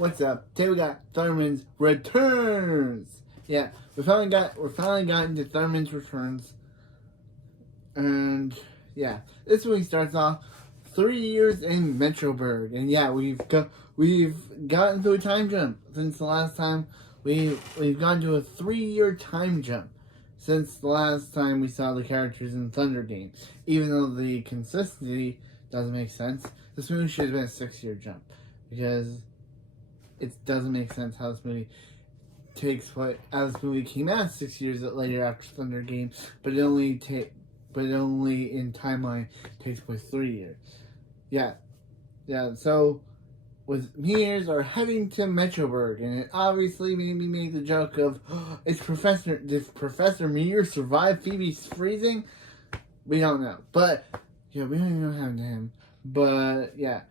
What's up? Today we got Thundermans Returns. Yeah, we're finally gotten to Thundermans Returns, and yeah, this movie starts off 3 years in Metroburg, and yeah, we've gotten to a time jump since the last time we've gone to a 3-year time jump since the last time we saw the characters in Thunder Game. Even though the consistency doesn't make sense, this movie should have been a 6-year jump because it doesn't make sense how this movie came out 6 years later after Thunder Game, but it only in timeline takes place 3 years. Yeah. So with mirrors are heading to Metroburg, and it obviously made me make the joke of, did Professor Meteor survive Phoebe's freezing? We don't know, but yeah, we don't even know what happened to him. But yeah,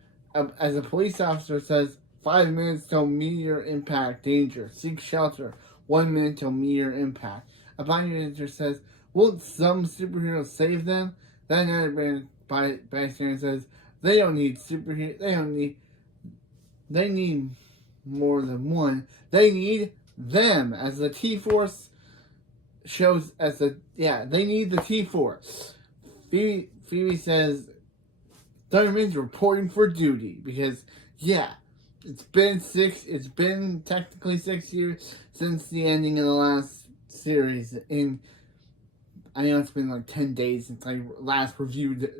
as a police officer says, 5 minutes till meteor impact, danger, seek shelter. 1 minute till meteor impact. A bystander says, won't some superhero save them? Then another bystander says, they don't need superheroes. They need more than one. They need them, as the T-Force shows. They need the T-Force. Phoebe says, Thunderman's reporting for duty because it's been technically 6 years since the ending of the last series. I know it's been like 10 days since I last reviewed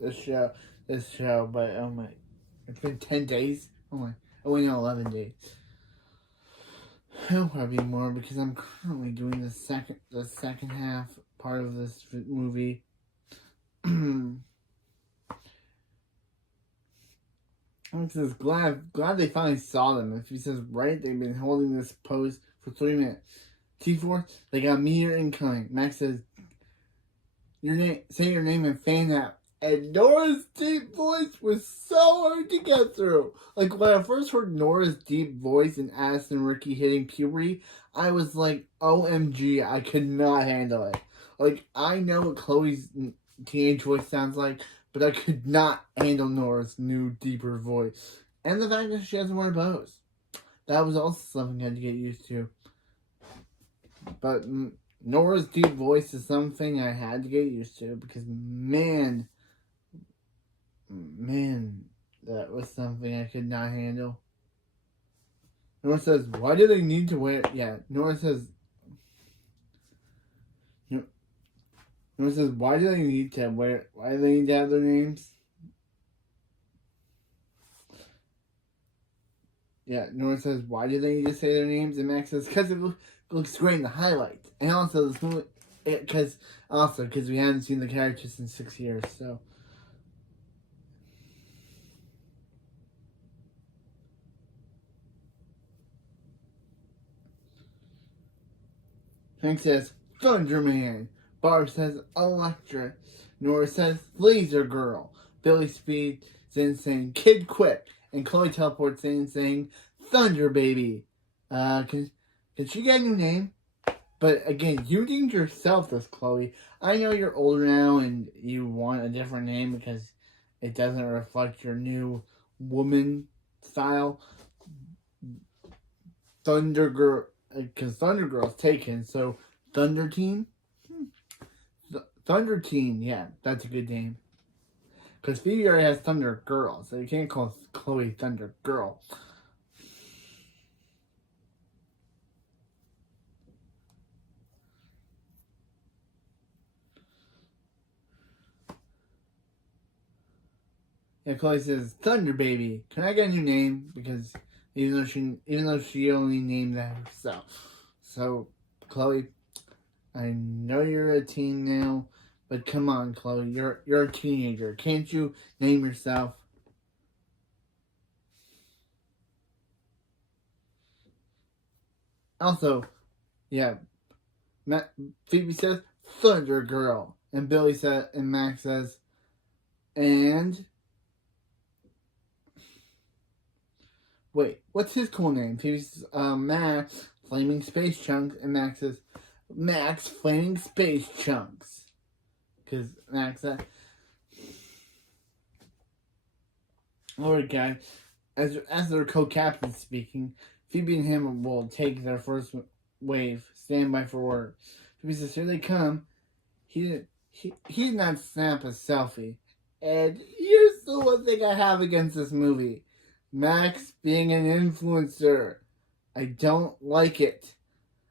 this show, but oh my, it's been 10 days. Oh wait, no, 11 days. It'll probably be more because I'm currently doing the second half part of this movie. Alex says, glad they finally saw them. If he says, right, they've been holding this pose for 3 minutes. T4, they got meteor incoming. Max says, say your name and fan out. And Nora's deep voice was so hard to get through. Like, when I first heard Nora's deep voice and Addison and Ricky hitting puberty, I was like, OMG, I could not handle it. Like, I know what Chloe's teenage voice sounds like, but I could not handle Nora's new, deeper voice. And the fact that she doesn't wear bows. That was also something I had to get used to. But Nora's deep voice is something I had to get used to because, man, that was something I could not handle. Nora says, why do they need to wear... Yeah, Nora says, why do they need to have their names? Yeah, Nora says, why do they need to say their names? And Max says, because it looks great in the highlights. And also, this movie, because we haven't seen the characters in 6 years, so. Hank says, Thunderman. Barb says, electric. Nora says, laser girl. Billy speeds in saying, kid quick. And Chloe teleports in saying, thunder baby. Can she get a new name? But again, you named yourself this, Chloe. I know you're older now and you want a different name because it doesn't reflect your new woman style. Thunder Girl, because Thunder Girl's taken, so Thunder Teen? Thunder Teen, yeah, that's a good name. Because Phoebe already has Thunder Girl, so you can't call Chloe Thunder Girl. Yeah, Chloe says, Thunder Baby, can I get a new name? Because even though she only named that herself. So, Chloe, I know you're a teen now, but come on, Chloe, you're a teenager. Can't you name yourself? Also, yeah, Phoebe says, Thunder Girl. And Billy says, and Max says, and... Wait, what's his cool name? Phoebe says, Max, Flaming Space Chunks. And Max says, Max, Flaming Space Chunks. Because Max said, alright guys, as their co-captain speaking, Phoebe and him will take their first wave. Stand by for word. Phoebe says, "Here they come." He did not snap a selfie. And here's the one thing I have against this movie: Max being an influencer. I don't like it.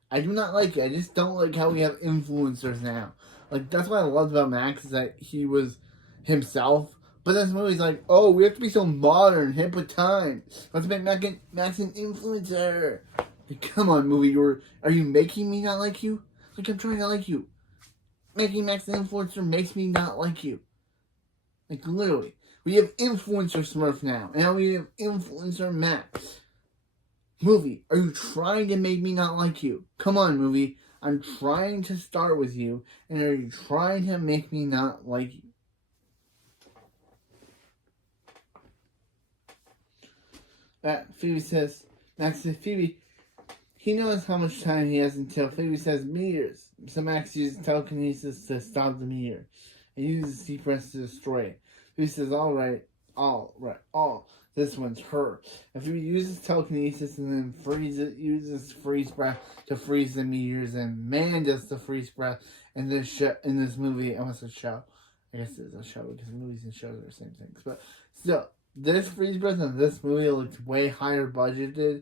I do not like it. I just don't like how we have influencers now. Like, that's what I loved about Max, is that he was himself. But this movie's like, oh, we have to be so modern, hip with time. Let's make Max an influencer. Like, come on, movie. Are you making me not like you? Like, I'm trying to like you. Making Max an influencer makes me not like you. Like, literally. We have influencer Smurf now. And now we have influencer Max. Movie, are you trying to make me not like you? Come on, movie. I'm trying to start with you, and are you trying to make me not like you? Phoebe says, Max says, Phoebe, he knows how much time he has until Phoebe says meteors. So Max uses telekinesis to stop the meteor, and uses C-Press to destroy it. Phoebe says, all right. This one's her. If he uses telekinesis and then uses freeze breath to freeze the meteors, and man does the freeze breath in this movie. I must say show. I guess it's a show because movies and shows are the same things. But still, this freeze breath in this movie looks way higher budgeted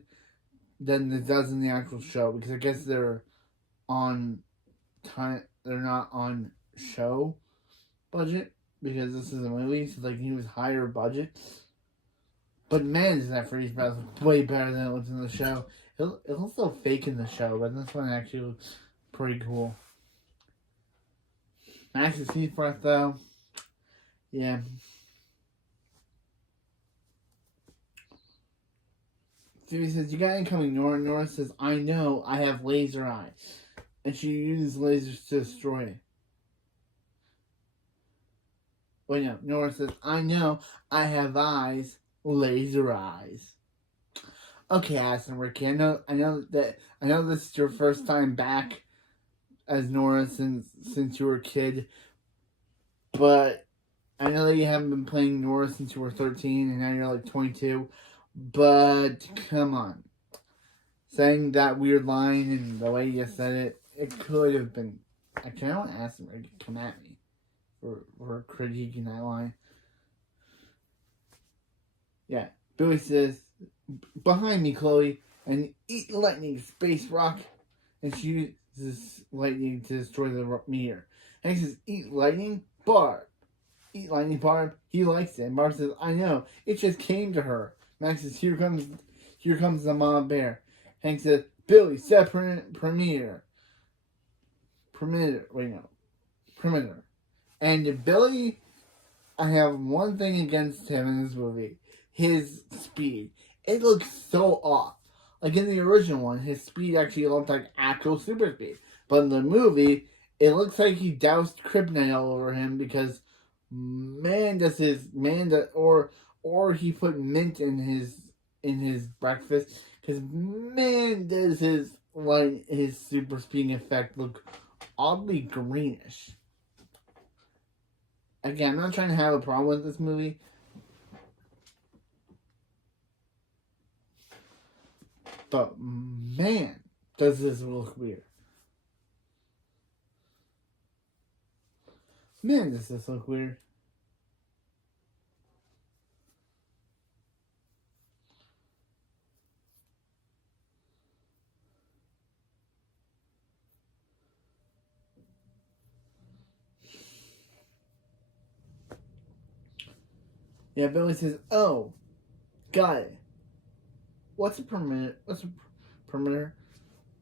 than it does in the actual show, because I guess they're on time. They're not on show budget because this is a movie, so like he was higher budget. But man, does that freeze breath look way better than it looks in the show. It looks so fake in the show, but this one actually looks pretty cool. Max's freeze breath, though, yeah. Phoebe says, you got incoming, Nora. Nora says, I know, I have laser eyes. And she uses lasers to destroy it. Wait, no. Nora says, I know, I have eyes. Laser eyes. Okay, Aston Ricky, I know this is your first time back as Nora since you were a kid, but I know that you haven't been playing Nora since you were 13 and now you're like 22, but come on. Saying that weird line and the way you said it, it could have been. Actually, I want Aston Ricky to come at me for critiquing that line. Yeah, Billy says, behind me, Chloe, and eat lightning, space rock. And she uses lightning to destroy the meteor. And he says, eat lightning, Barb. Eat lightning, Barb. He likes it. And Barb says, I know, it just came to her. Max says, here comes the mama bear. Hank says, Billy, set perimeter. And Billy, I have one thing against him in this movie. His speed. It looks so off. Like in the original one, his speed actually looked like actual super speed. But in the movie, it looks like he doused kryptonite all over him because or he put mint in his breakfast, because man does his super speeding effect look oddly greenish. Again, I'm not trying to have a problem with this movie, but man, does this look weird. Man, does this look weird. Yeah, Billy says, oh, got it. What's a perimeter?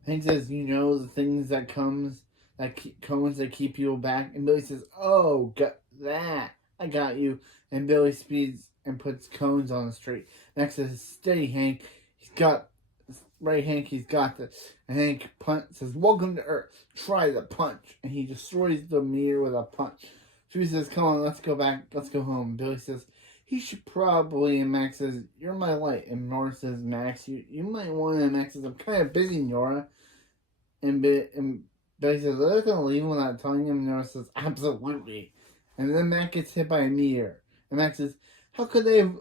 Hank says, you know, the things that cones that keep people back. And Billy says, oh, got that. I got you. And Billy speeds and puts cones on the street. Max says, steady, Hank. He's got this. And Hank says, welcome to Earth. Try the punch. And he destroys the meteor with a punch. She says, come on, let's go back. Let's go home. Billy says, he should probably, and Max says, you're my light. And Nora says, Max, you might want to. And Max says, I'm kind of busy, Nora. And Billy says, are they going to leave him without telling him? And Nora says, absolutely. And then Max gets hit by a meteor. And Max says, how could they have...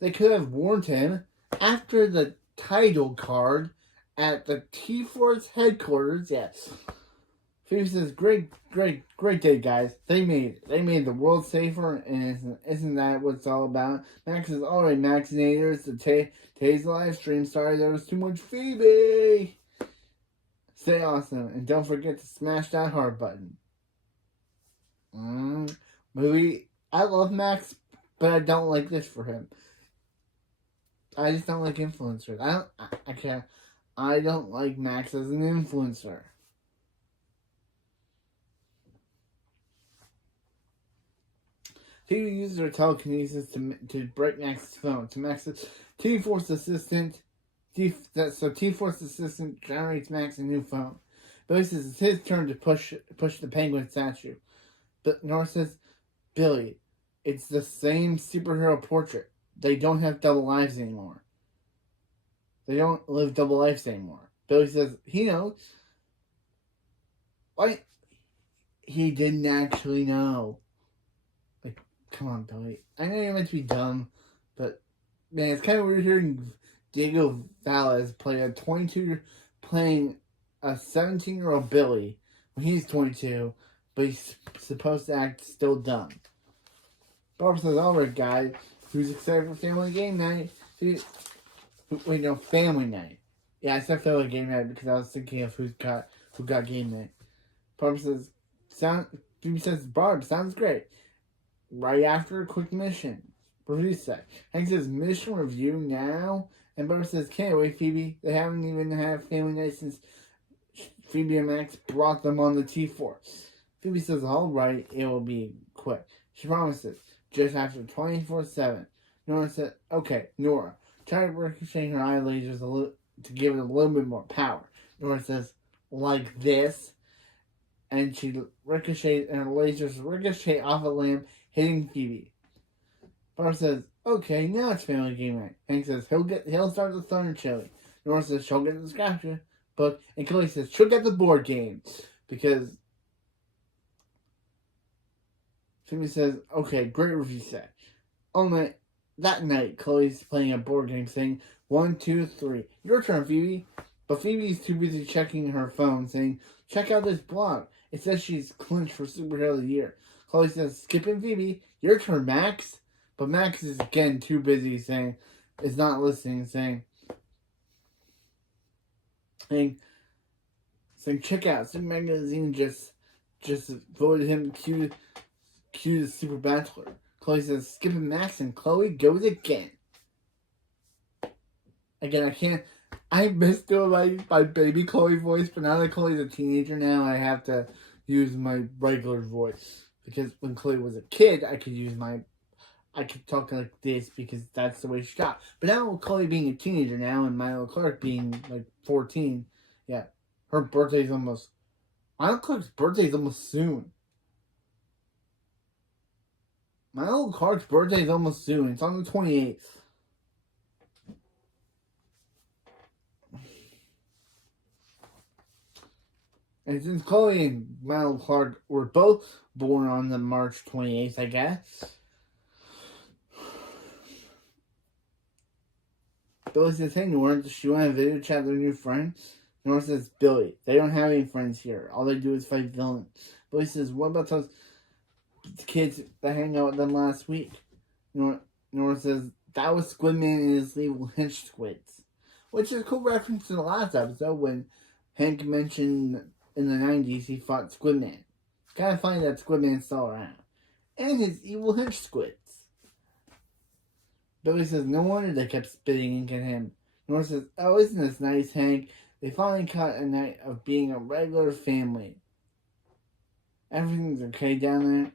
They could have warned him after the title card at the T-Force headquarters. Yes. Phoebe says, great day, guys. They made the world safer, and isn't that what it's all about? Max says, alright, Maxinators, today's live stream. Sorry there was too much Phoebe. Stay awesome, and don't forget to smash that heart button. Movie, I love Max, but I don't like this for him. I just don't like influencers. I don't like Max as an influencer. Phoebe uses her telekinesis to break Max's phone. To Max's T-Force assistant, T-Force assistant generates Max a new phone. Billy says it's his turn to push the penguin statue. But Nora says, Billy, it's the same superhero portrait. They don't have double lives anymore. They don't live double lives anymore. Billy says, he knows. What? He didn't actually know. Like, come on, Billy. I know you're meant to be dumb, but, man, it's kind of weird hearing Diego Valles playing a 17-year-old Billy when he's 22, but he's supposed to act still dumb. Barbara says, alright, guys, who's excited for family game night? Family night. Yeah, I said family game night because I was thinking of who got game night. Barbara says, Barb, sounds great. Right after a quick mission. Bruce says, Hank says, mission review now? And Barbara says, can't wait, Phoebe. They haven't even had family night since Phoebe and Max brought them on the T-Force. Phoebe says, alright, it will be quick. She promises, just after 24/7. Nora said, okay, Nora, try ricocheting her eye lasers to give it a little bit more power. Nora says, like this. And she ricochets, and her lasers ricochet off a lamp, hitting Phoebe. Barbara says, okay, now it's family game night. Hank says, he'll start the thunder chili. Nora says, she'll get the scratcher book. And Chloe says, she'll get the board game. Because Phoebe says, okay, great review set. That night, Chloe's playing a board game saying, 1, 2, 3. Your turn, Phoebe. But Phoebe's too busy checking her phone saying, check out this blog. It says she's clinched for Superhero of the Year. Chloe says, skipping Phoebe. Your turn, Max. But Max is again too busy is not listening, saying, check out, Super Magazine just voted him cutest Super Bachelor. Chloe says, skipping Max, and Chloe goes again. Again, I missed doing my baby Chloe voice, but now that Chloe's a teenager now, I have to use my regular voice. Because when Chloe was a kid, I could talk like this because that's the way she talked. But now Chloe being a teenager now and Milo Clark being like 14, yeah, her birthday's almost... Milo Clark's birthday's almost soon. Milo Clark's birthday's almost soon. It's on the 28th. And since Chloe and Milo Clark were both born on the March 28th, I guess... Billy says, hey, Nora, does she want a video chat with their new friend? Nora says, Billy, they don't have any friends here. All they do is fight villains. Billy says, what about those kids that hang out with them last week? Nora says, that was Squidman and his evil hench squids. Which is a cool reference to the last episode when Hank mentioned in the 90s he fought Squidman. It's kind of funny that Squidman's still around. And his evil hench squids. Billy says, no wonder they kept spitting ink at him. Nora says, oh, isn't this nice, Hank? They finally caught a night of being a regular family. Everything's okay down there?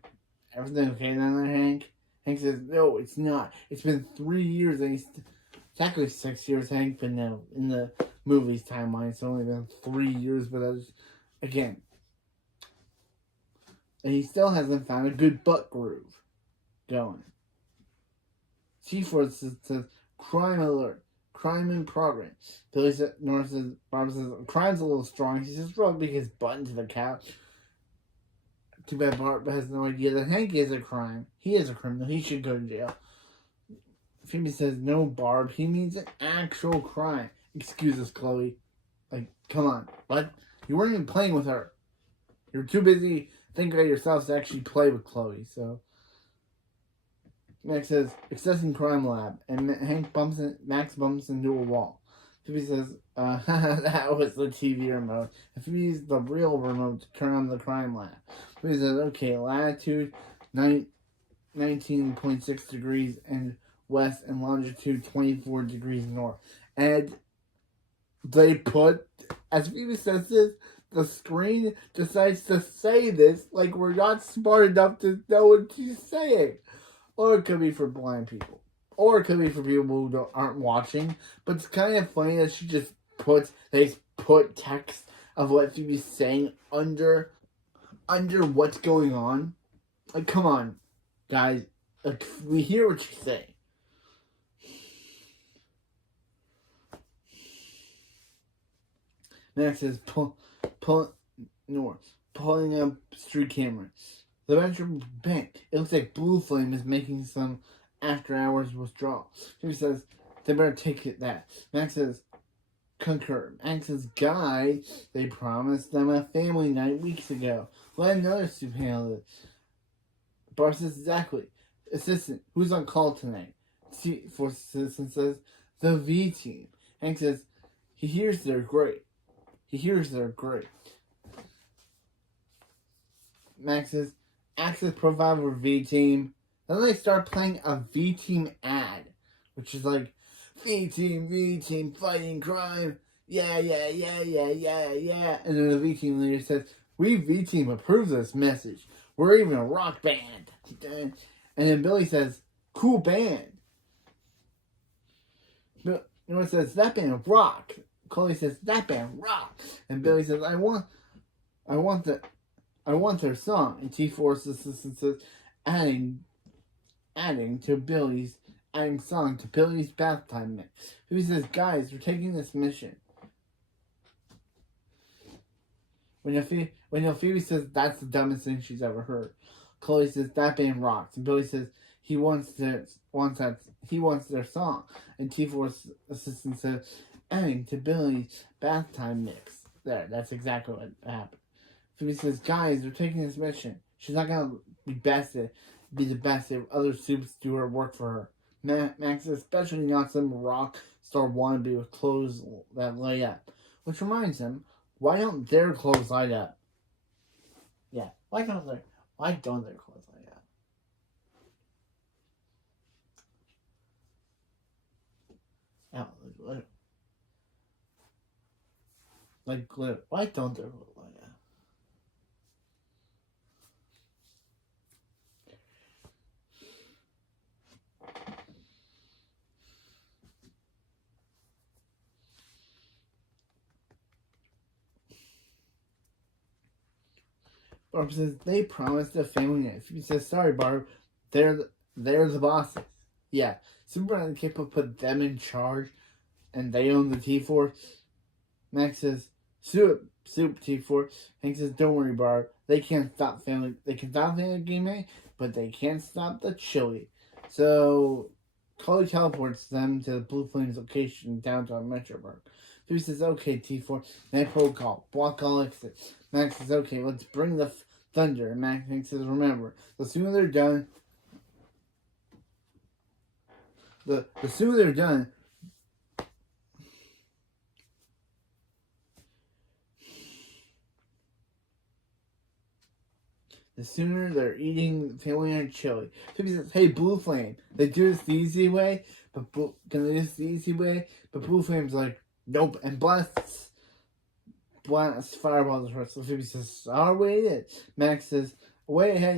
Everything okay down there, Hank? Hank says, no, it's not. It's been 3 years, and it's actually 6 years, Hank, but no, in the movie's timeline, it's only been 3 years, but that's, again. And he still hasn't found a good butt groove going. T-Force says, crime alert. Crime in progress. Billy says, Nora says, Barbara says, crime's a little strong. He says, rubbing his butt into the couch. Too bad Barbara has no idea that Hank is a crime. He is a criminal. He should go to jail. Phoebe says, no, Barb, he means an actual crime. Excuses, Chloe. Like, come on. What? You weren't even playing with her. You're too busy thinking of yourself to actually play with Chloe, so. Max says, accessing crime lab, and Max bumps into a wall. Phoebe says, that was the TV remote. And Phoebe used the real remote to turn on the crime lab. Phoebe says, okay, latitude 19.6 degrees and west and longitude 24 degrees north. And they put, as Phoebe says this, the screen decides to say this like we're not smart enough to know what she's saying. Or it could be for blind people. Or it could be for people who aren't watching. But it's kind of funny that she just they put text of what Phoebe's saying under what's going on. Like, come on, guys. Like, we hear what she's saying. Next is pulling up street camera. The bedroom bank. It looks like Blue Flame is making some after-hours withdrawal. She says, they better take it that. Max says, concur. Max says, guys, they promised them a family night weeks ago. Let another soup handle it. Barb says, exactly. Assistant, who's on call tonight? Fourth assistant says, the V team. Hank says, he hears they're great. Max says, access profile for V team. Then they start playing a V team ad, which is like, V team, fighting crime. Yeah. And then the V team leader says, we V team approves this message. We're even a rock band. And then Billy says, cool band. Noah says, that band rock. Chloe says, that band rock. And Billy says, I want their song. And T4's assistant says, adding song to Billy's bath time mix. He says, guys, we're taking this mission. When Phoebe says that's the dumbest thing she's ever heard, Chloe says that band rocks, and Billy says he wants their song, and T4's assistant says adding to Billy's bath time mix. That's exactly what happened. Phoebe says, guys, we're taking this mission. She's not gonna be the best if other soups do her work for her. Max says, especially not some rock star wannabe with clothes that light up. Which reminds him, why don't their clothes light up? Yeah, why don't their clothes light up? Oh, like glitter. Why don't their clothes light up? Barb says, they promised a family night. Phoebe says, sorry, Barb. They're the bosses. Yeah. Superman and Kipper put them in charge, and they own the T4. Max says, soup T4. Hank says, don't worry, Barb. They can stop family game night, but they can't stop the chili. So, Chloe teleports them to the Blue Flames location in downtown Metroburg. Phoebe says, okay, T4. Night protocol. Block all exits. Max says, okay, let's bring the thunder. And Max says, remember, the sooner they're done, the sooner they're done, the sooner they're eating family night chili. Phoebe says, hey, Blue Flame, they do this the easy way, but can they do this the easy way? But Blue Flame's like, nope, and blasts fireballs at her. So Phoebe says, sorry, it is. Max says, way ahead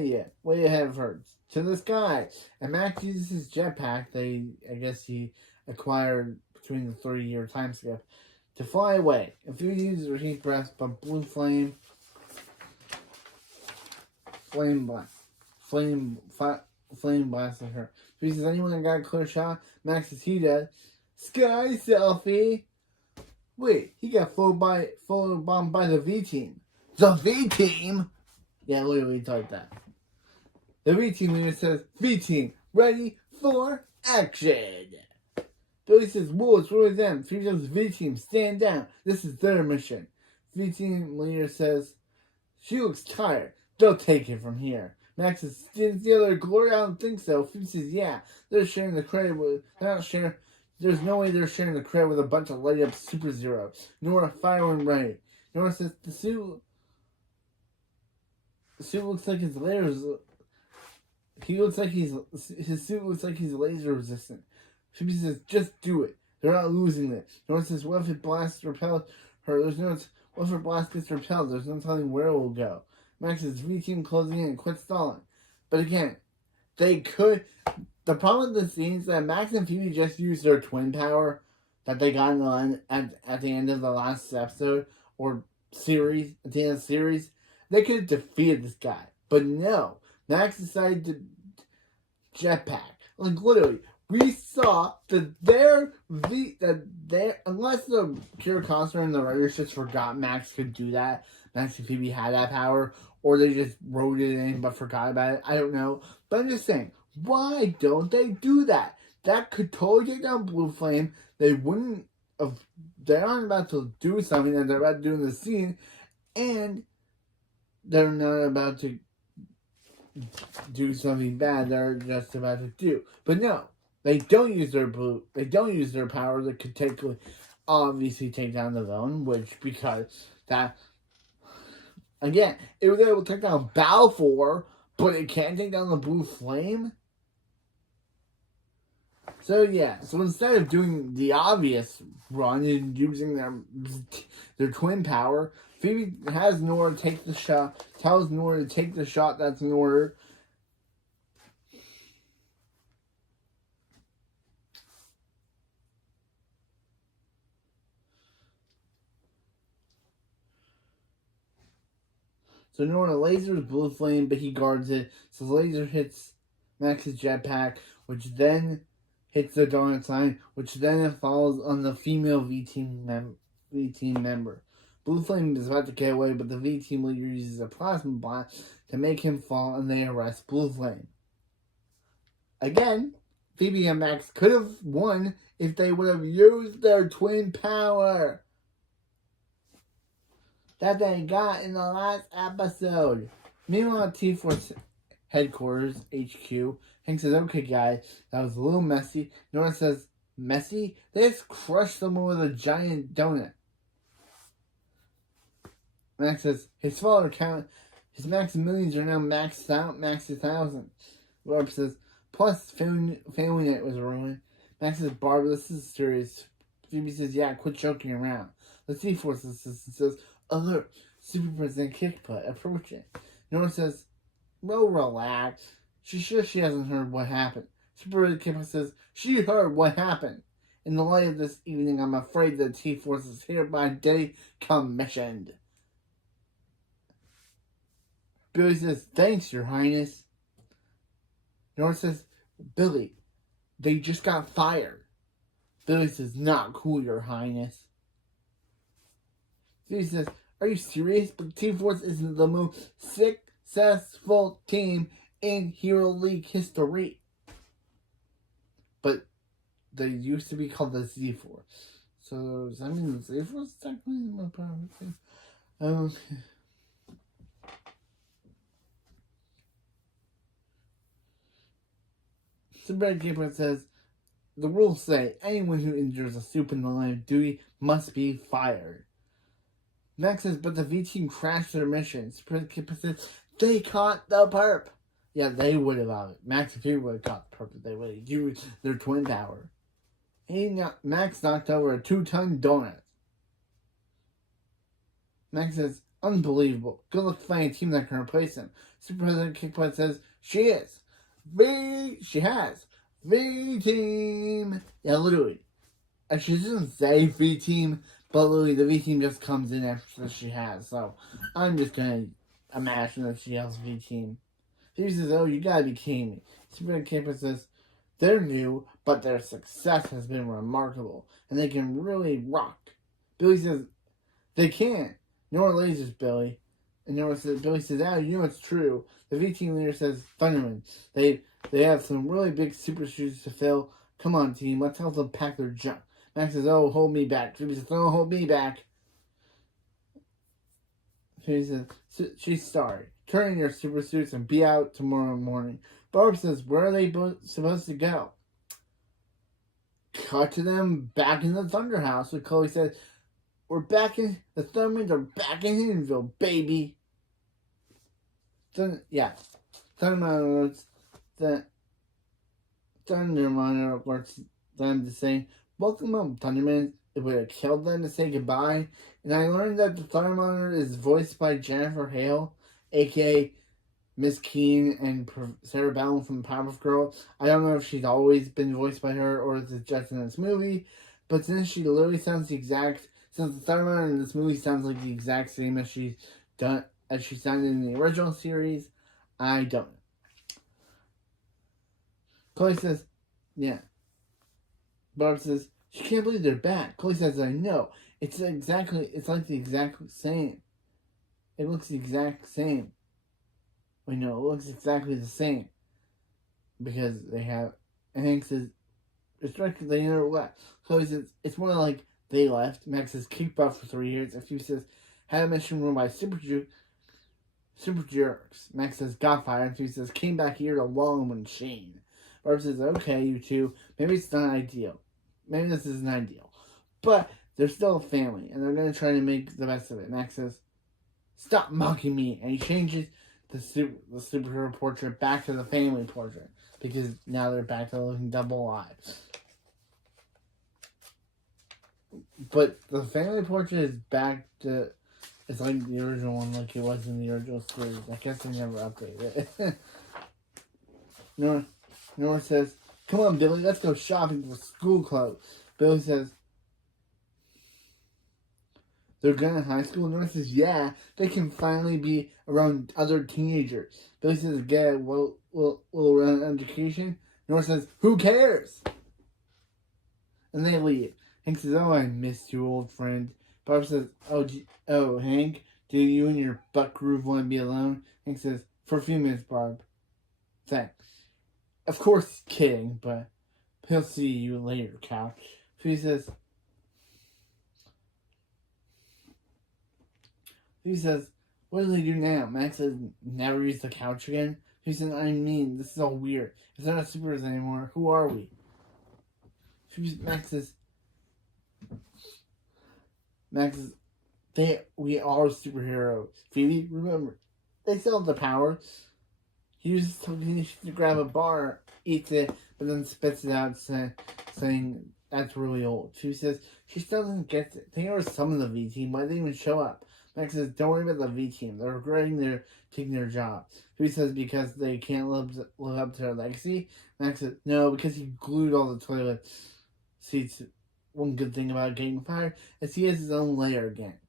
of her, to the sky. And Max uses his jetpack I guess he acquired between the 30-year time skip to fly away. And Phoebe uses her heat breath, but Blue Flame blast at her. Phoebe says, anyone that got a clear shot? Max says, he does. Sky selfie. Wait, he got followed bombed by the V team. The V team? Yeah, literally typed that. The V team leader says, V team, ready for action! Billy says, whoa, it's really them. Phoebe says, V-Team, stand down. This is their mission. V-Team leader says, she looks tired. They'll take it from here. Max says, didn't the other glory? I don't think so. Phoebe says, yeah, they're sharing the credit with, they're not sharing, there's no way they're sharing the credit with a bunch of light up Super Zero. Nora, fire when ready. Nora says, the suit looks like his layers, his suit looks like he's laser resistant. Phoebe says, just do it. They're not losing this. Nora says, what if it blasts repels her? What if her blast gets repelled? There's no telling where it will go. Max says, V-Team closing in and quit stalling. But again, they could. The problem with the scene is that Max and Phoebe just used their twin power that they got at the end of the last episode or series, at the end of the series. They could have defeated this guy. But no. Max decided to jetpack. Like, literally, we saw that unless the pure concert and the writers just forgot Max could do that, Max and Phoebe had that power, or they just wrote it in but forgot about it. I don't know. But I'm just saying, why don't they do that? That could totally take down Blue Flame. They wouldn't have. They're not about to do something that they're about to do in the scene, and they're not about to do something bad. They're just about to do. But no, they don't use their power that could obviously take down the villain, because that, again, it was able to take down Balfour, but it can't take down the Blue Flame. So yeah, so instead of doing the obvious run and using their twin power, Phoebe has Nora take the shot, tells Nora to take the shot that's in order. So Nora lasers Blue Flame, but he guards it. So the laser hits Max's jetpack, which then hits the donut sign, which then falls on the female V-Team member. Blue Flame is about to get away, but the V-Team leader uses a plasma blast to make him fall, and they arrest Blue Flame. Again, Phoebe and Max could have won if they would have used their twin power that they got in the last episode. Meanwhile, T-Force headquarters, HQ, Hank says, okay guys, that was a little messy. Nora says, messy? They just crushed someone with a giant donut. Max says, his max millions are now maxed out, max 1,000. Barb says, plus family net was ruined. Max says, Barb, this is serious. Phoebe says, yeah, quit joking around. The T-Force assistant says, alert, Super President Kickbutt approaching. Nora says, well, relax. She's sure she hasn't heard what happened. Super President Kickbutt says, she heard what happened. In the light of this evening, I'm afraid the T-Force is hereby decommissioned. Billy says, thanks, Your Highness. Nora says, Billy, they just got fired. Billy says, not cool, Your Highness. Billy says, are you serious? But T-Force isn't the most successful team in Hero League history. But they used to be called the Z-Force. So, does that mean the Z-Force is technically my problem? Okay. Super Gabriel says, the rules say anyone who injures a super in the line of duty must be fired. Max says, but the V-Team crashed their mission. Super Gabriel says, they caught the perp. Yeah, they would have. Max and Phoebe would have caught the perp if they would have used their twin power. Max knocked over a 2-ton donut. Max says, unbelievable. Good luck finding a team that can replace him. Super President Kickbutt says, she is. She has V-Team. Yeah, literally. And she doesn't say V-Team, but literally the V-Team just comes in after she has. So I'm just gonna imagine that she has V-Team. He says, oh, you gotta be kidding me. Super Caper says, they're new, but their success has been remarkable, and they can really rock. Billy says, they can. Nora lasers, Billy. And Billy says, "Oh, you know it's true." The V team leader says, "Thunderman, they have some really big super shoes to fill. Come on, team, let's help them pack their junk." Max says, "Oh, hold me back." Phoebe says, "Oh, hold me back." Phoebe says, "She's sorry. Turn in your super suits and be out tomorrow morning." Barb says, "Where are they supposed to go?" Cut to them back in the Thunder House, where Chloe says, "We're back in the Thundermans are back in Hiddenville, baby." Thunderman alerts them to say, "Welcome home, Thunderman." It would have killed them to say goodbye. And I learned that the Thunder Monitor is voiced by Jennifer Hale, aka Miss Keene and Sarah Ballon from Powerpuff Girls. I don't know if she's always been voiced by her or is it just in this movie, but since she literally sounds the exact, since the Thunder Monitor in this movie sounds like the exact same as she sounded in the original series, I don't know. Chloe says, "Yeah." Barb says, "She can't believe they're back." Chloe says, "I know. It's like the exact same. It looks the exact same." Wait, no, it looks exactly the same. Because they have, and Hank says, "It's right because they never left." Chloe says, "It's more like they left." Max says, "Kicked butt for 3 years." And Phoebe says, "Had a mission run by super jerks." Max says, "Got fired." And Phoebe says, "Came back here to long when Shane." Barb says, "Okay, you two, maybe it's not ideal. Maybe this isn't ideal. But they're still a family, and they're going to try to make the best of it." Max says, "Stop mocking me." And he changes the superhero portrait back to the family portrait. Because now they're back to looking double lives. But the family portrait is back to... It's like the original one, like it was in the original series. I guess they never updated it. Nora says, "Come on, Billy, let's go shopping for school clothes." Billy says, "They're going to high school?" Nora says, "Yeah, they can finally be around other teenagers." Billy says, "Yeah, well, around education?" Nora says, "Who cares?" And they leave. Hank says, "Oh, I missed you, old friend." Barb says, Oh, Hank, do you and your butt groove want to be alone?" Hank says, "For a few minutes, Barb." Thanks. Of course, he's kidding, but he'll see you later, Couch. She says, "What do they do now?" Max says, "Never use the couch again." She says, "I mean, this is all weird. It's not superheroes anymore. Who are we?" Max says, "We are superheroes. Phoebe, remember, they still have the power." He uses something to grab a bar, eats it, but then spits it out, saying that's really old. She says she still doesn't get it. They are some of the V team. Why did they even show up? Max says, "Don't worry about the V team. They're regretting taking their job." She says because they can't live up to their legacy. Max says, "No, because he glued all the toilet seats." One good thing about getting fired is he has his own lair again.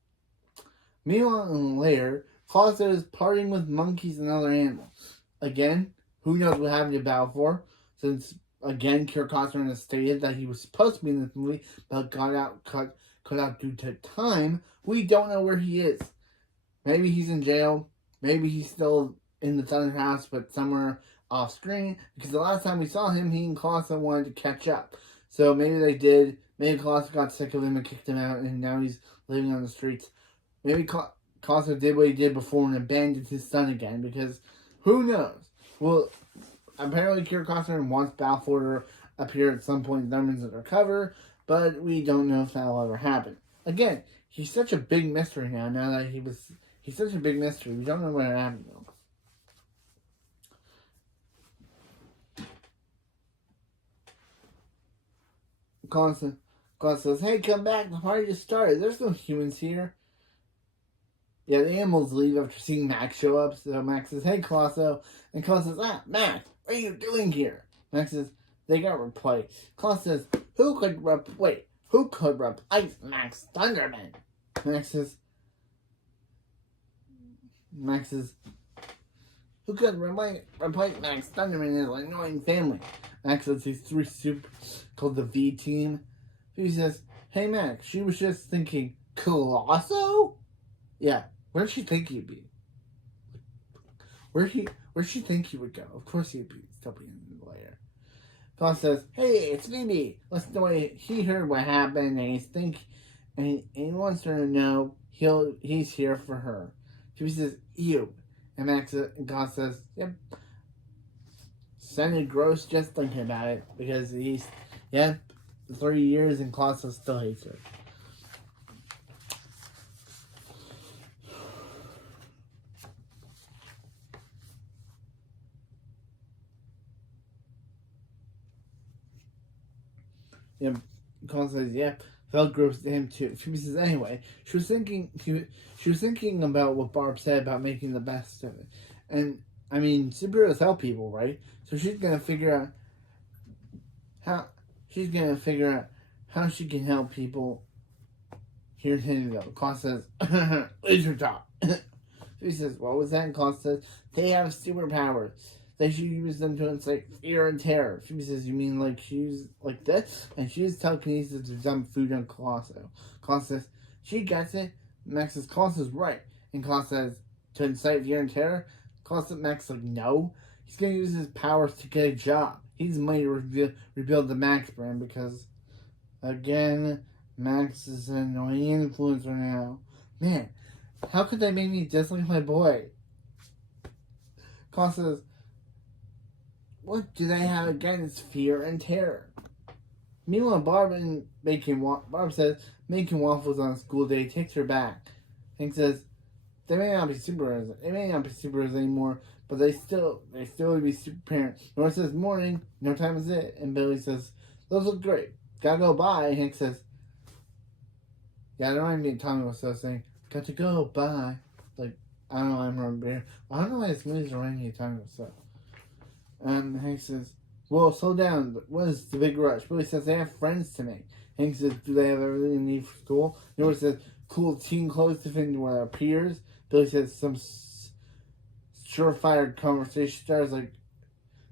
Meanwhile, in the lair, Closet is partying with monkeys and other animals. Again, who knows what happened to Balfour, since, again, Kirk Costner has stated that he was supposed to be in this movie, but cut out due to time. We don't know where he is. Maybe he's in jail. Maybe he's still in the Thunder House, but somewhere off screen. Because the last time we saw him, he and Clausen wanted to catch up. So maybe they did. Maybe Clausen got sick of him and kicked him out, and now he's living on the streets. Maybe Clausen did what he did before and abandoned his son again, because who knows? Well, apparently Kirk Costner wants Balfour to appear at some point in Thundermans Undercover, but we don't know if that'll ever happen. Again, he's such a big mystery now that he's such a big mystery. We don't know what happened to him. Clausen says, "Hey, come back, the party just started. There's no humans here." Yeah, the animals leave after seeing Max show up, so Max says, "Hey, Colosso." And Colosso says, "Max, what are you doing here?" Max says, "They got replaced." Colosso says, Who could replace Max Thunderman?" Max says, "Who could replace Max Thunderman and his annoying family?" Max says these 3 supers called the V Team. He says, "Hey, Max, she was just thinking, Colosso?" Yeah, where did she think he'd be? Where she think he would go? Of course he'd still be in the lair. Klaus says, "Hey, it's Phoebe. Listen to what he heard what happened, and he wants her to know he's here for her." Phoebe says, "Ew," and Klaus says, "Yep." Sounded gross just thinking about it because 3 years and Klaus still hates her. Yeah, Colin says, "Yeah, felt gross to him too." Phoebe says, "Anyway, she was thinking about what Barb said about making the best of it, and I mean, superheroes help people, right? So she's gonna figure out how she can help people here in Hiddenville." Colin says, "Laser talk." Phoebe says, "What was that?" And Colin says, "They have superpowers. They should use them to incite fear and terror." Phoebe says, "You mean like she's like this?" And she uses telekinesis to dump food on Colosso. Colosso says, "She gets it." Max says, "Colosso's right." And Colosso says, "To incite fear and terror?" Colosso Max like, "No. He's going to use his powers to get a job. He's money to rebuild the Max brand because, again, Max is an annoying influencer now. Man, how could they make me dislike my boy?" Colosso says, "What do they have against fear and terror?" Meanwhile, Barb says making waffles on school day takes her back. Hank says they may not be superheroes anymore, but they still would be super parents. Nora says, "Morning, no time is it," and Billy says, "Those look great. Gotta go bye." Hank says, "Yeah, I don't mind being Tommy was so saying, got to go bye." Like, I don't know, I remember. I don't know why this movie's reminding me of Tommy was so. And Hank says, "Well, slow down. What is the big rush?" Billy says they have friends to make. Hank says, "Do they have everything they need for school?" Nora says, "Cool teen clothes to fit into with our peers." Billy says, "Some surefire conversation starters like,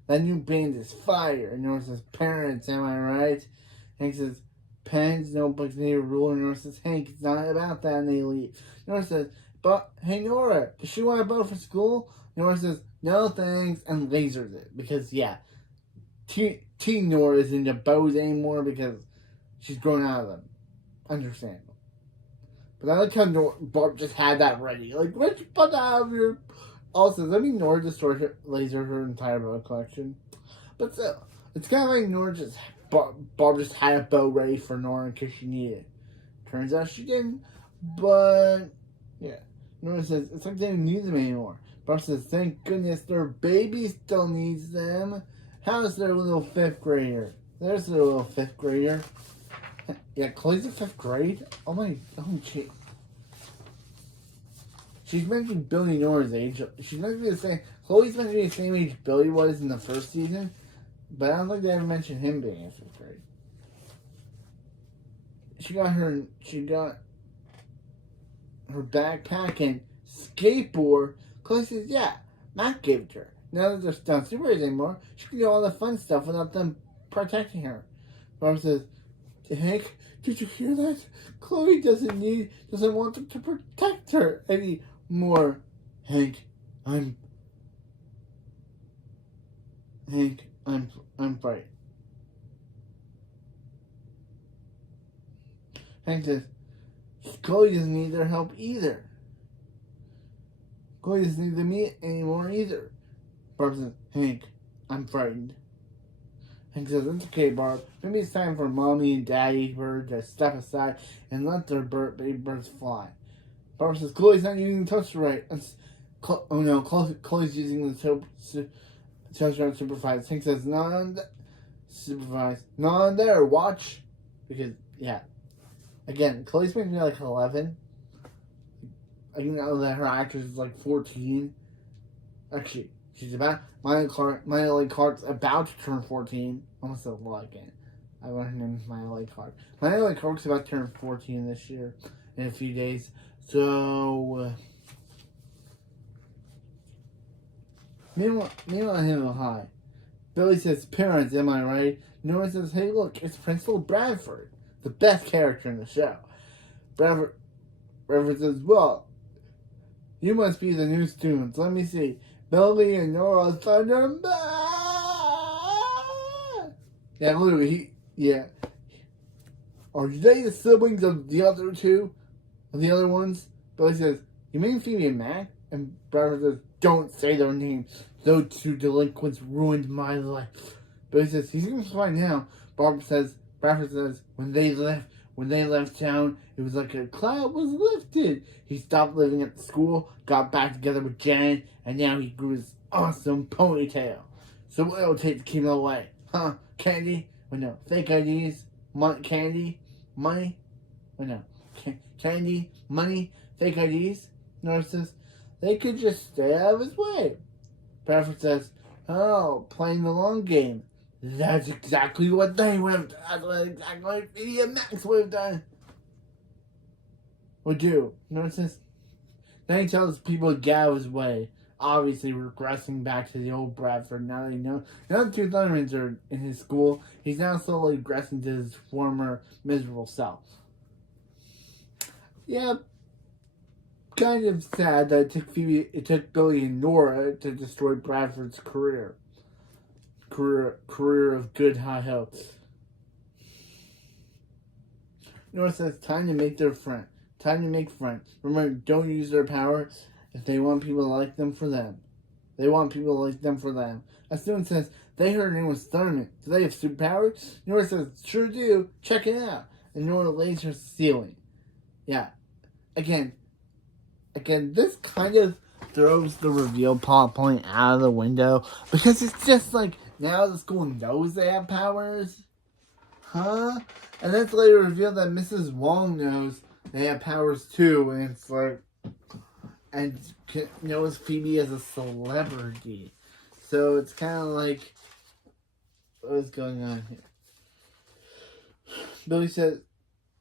that new band is fire." And Nora says, "Parents, am I right?" Hank says, "Pens, notebooks, need a ruler." And Nora says, "Hank, it's not about that," and they leave. Nora says, "But, hey, Nora, does she want a bow for school?" Nora says, "No thanks," and lasers it. Because, yeah, Teen Nora isn't into bows anymore because she's grown out of them. Understandable. But I like how Barb just had that ready. Like, where'd you put that out of your... Also, does that mean Nora just laser her entire bow collection? But still, it's kind of like Barb just had a bow ready for Nora in case she needed it. Turns out she didn't. But, yeah. Nora says, it's like they don't need them anymore. Barb says, "Thank goodness their baby still needs them." How's their little 5th grader? There's their little 5th grader. Yeah, Chloe's in 5th grade? Gee. She's meant to be Billy Nora's age. She's meant to be the same. Chloe's meant to be the same age Billy was in the first season. But I don't think they ever mentioned him being in 5th grade. She got her backpack and skateboard. Chloe says, "Yeah, Matt gave it to her. Now that they're not superheroes anymore, she can do all the fun stuff without them protecting her." Barb says, "Hank, did you hear that? Chloe doesn't want them to protect her anymore." Hank, I'm frightened. Hank says, "Chloe doesn't need their help either. Chloe doesn't need me anymore either." Barb says, "Hank, I'm frightened." Hank says, "It's okay, Barb. Maybe it's time for Mommy and Daddy Bird to step aside and let their baby birds fly." Barb says, "Chloe's not using the toaster right." Chloe's using the toaster unsupervised. Hank says, "Not supervised. Not on there. Watch." Because, yeah. Again, Chloe's supposed to be like 11. I know that her actress is like 14. Actually, she's about... Miley Clark's about to turn 14. Almost a like it. I learned her name is Miley Clark. Miley Clark's about to turn 14 this year in a few days. So, meanwhile, him hi. Billy says, "Parents, am I right?" Nora says, "Hey, look, it's Principal Bradford, the best character in the show." Bradford says, "Well, you must be the new students. Let me see." Billy and Nora thundermans. Yeah, literally, yeah. Are they the siblings of the other two? Of the other ones? Billy says, you mean Phoebe and Mac? And Bradford says, don't say their names. Those two delinquents ruined my life. Billy says, he seems fine now. Bradford says, when they left town, it was like a cloud was lifted. He stopped living at the school, got back together with Jan, and now he grew his awesome ponytail. So what it'll take to keep him away? Huh? Candy? Oh no. Fake IDs? Candy? Money? Oh no. Candy? Money? Fake IDs? Nora says, they could just stay out of his way. Bradford says, oh, playing the long game. That's exactly what they would have done. That's exactly what Phoebe and Max would have done. Would do. Nora says, then he tells people to get out of his way. Obviously regressing back to the old Bradford now that he knows. Now the two Thundermans are in his school, he's now slowly regressing to his former miserable self. Yeah, kind of sad that it took Billy and Nora to destroy Bradford's career of good high hopes. Nora says, time to make their friend. Time to make friends. Remember, don't use their power if they want people to like them for them. They want people to like them for them. A student says, they heard her name was Thurman. Do they have superpowers? Nora says, sure do. Check it out. And Nora lays her ceiling. Yeah. Again, this kind of throws the reveal plot point out of the window. Because it's just like, now the school knows they have powers. Huh? And then it's later revealed that Mrs. Wong knows they have powers too. And it's like, and knows Phoebe as a celebrity. So it's kind of like, what is going on here? Billy says,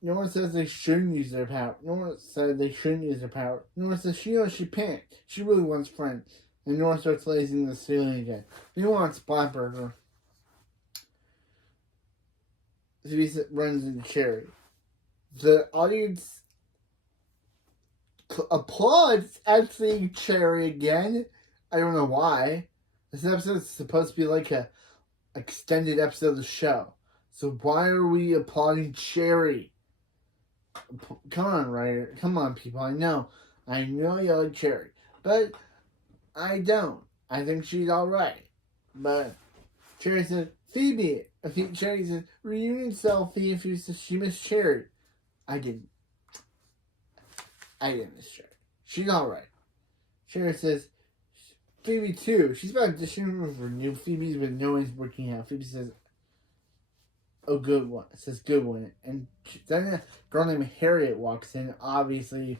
Nora says they shouldn't use their power. Nora said they shouldn't use their power. Nora says she knows she panicked. She really wants friends. And Nora starts lazing the ceiling again. He wants Splatburger. Phoebe runs into Cherry. The audience applauds at seeing Cherry again. I don't know why. This episode is supposed to be like a extended episode of the show. So why are we applauding Cherry? Come on, writer. Come on, people. I know you like Cherry. But I don't. I think she's alright. But Cherry said, Phoebe. Cherry said, reunion selfie if she missed Cherry. I didn't miss Cherry. She's alright. Cherry says, Phoebe too. She's about auditioning for new Phoebes, but no one's working out. Phoebe says, oh, good one. It says good one. And then a girl named Harriet walks in. Obviously,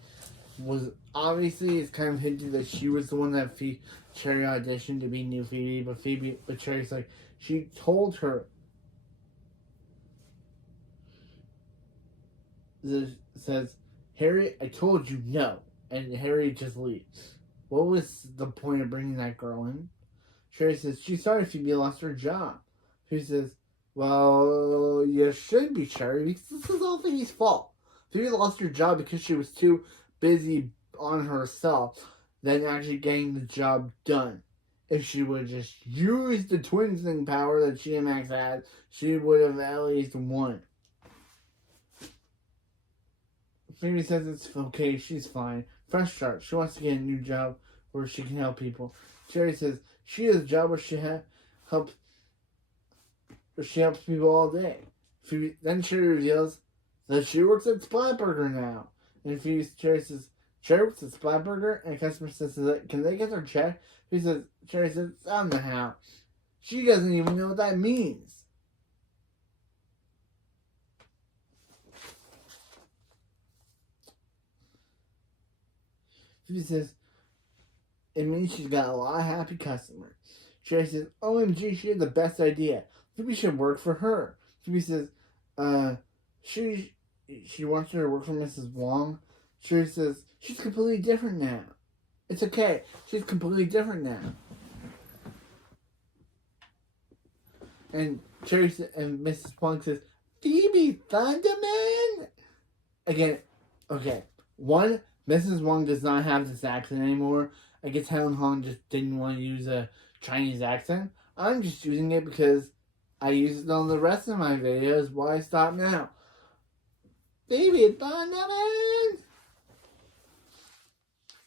it's kind of hinted that she was the one that Cherry auditioned to be new Phoebe. But Cherry's like, she told her. It says, Harriet, I told you no. And Harriet just leaves. What was the point of bringing that girl in? Cherry says, she's sorry Phoebe lost her job. Phoebe says, well, you should be, Cherry, because this is all Phoebe's fault. Phoebe lost her job because she was too busy on herself than actually getting the job done. If she would have just used the twins thing power that she and Max had, she would have at least won. Phoebe says it's okay, she's fine. Fresh start. She wants to get a new job where she can help people. Cherry says she has a job where she helps people all day. Then Cherry reveals that she works at Splatburger now. And Cherry says, Cherry works at Splatburger? And the customer says, can they get their check? Cherry says, on the house. She doesn't even know what that means. Phoebe says, it means she's got a lot of happy customers. Cherry says, OMG, she had the best idea. Phoebe should work for her. Phoebe says, she wants her to work for Mrs. Wong. Cherry says, she's completely different now. It's okay. She's completely different now. And Cherry and Mrs. Wong says, Phoebe Thunderman? Again, okay. One, Mrs. Wong does not have this accent anymore. I guess Helen Hong just didn't want to use a Chinese accent. I'm just using it because I use it on the rest of my videos. Why stop now? Baby, thundermans!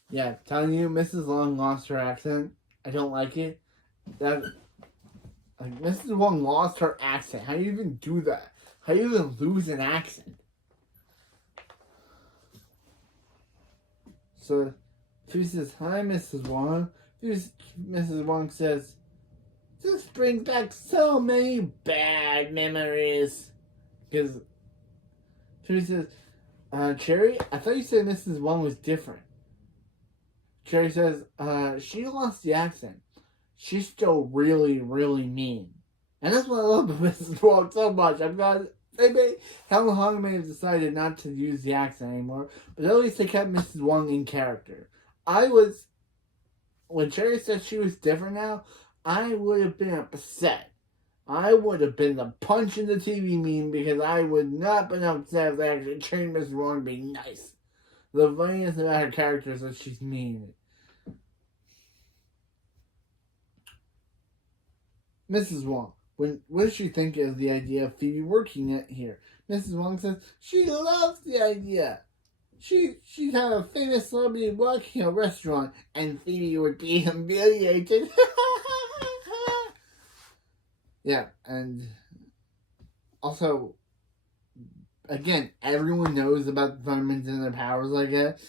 Yeah, telling you, Mrs. Long lost her accent. I don't like it. That, like, Mrs. Long lost her accent. How do you even do that? How do you even lose an accent? So, she says, "Hi, Mrs. Wong." Mrs. Wong says, "This brings back so many bad memories." Because she says, "Cherry, I thought you said Mrs. Wong was different." Cherry says, "She lost the accent. She's still really, really mean." And that's what I love about Mrs. Wong so much. I'm glad Helen Hong may have decided not to use the accent anymore, but at least they kept Mrs. Wong in character. When Cherry said she was different now, I would have been upset. I would have been the punch in the TV meme because I would not have been upset if they actually trained Mrs. Wong to be nice. The funniest about her character is that she's mean. Mrs. Wong, what does she think of the idea of Phoebe working here? Mrs. Wong says she loves the idea. She'd have a famous celebrity working a restaurant, and Phoebe would be humiliated. Yeah, and also, again, everyone knows about the thundermans and their powers like that.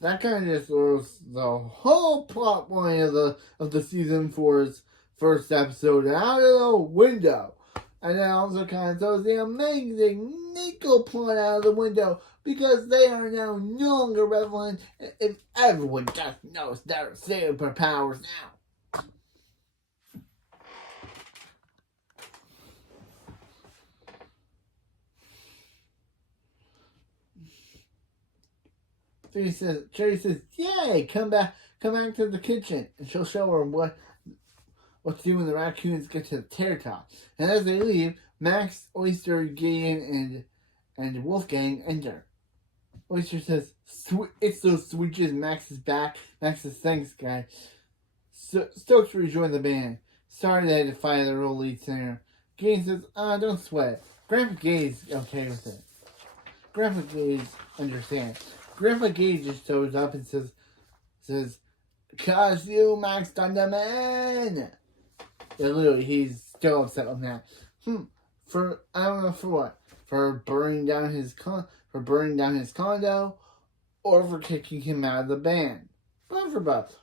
That kind of just throws the whole plot point of the season 4's first episode out of the window. And that also kind of throws the amazing Nico plot out of the window because they are now no longer relevant if everyone just knows their superpowers now. Cherry says, "Yay, come back to the kitchen." And she'll show her what to do when the raccoons get to the terrace top. And as they leave, Max, Oyster, Gideon, and Wolfgang enter. Oyster says, "It's those switches. Max is back." Max says, "Thanks, guy." Stokes rejoined the band. Sorry they had to fire the real lead singer. Gideon says, "Don't sweat. Grandpa Gage's okay with it." Grandpa Gage understands. Grandpa Gage just shows up and says, "Cause you, Max Thunderman." Yeah, literally, he's still upset on that. I don't know for what. For burning down his condo, or for kicking him out of the band. But for both.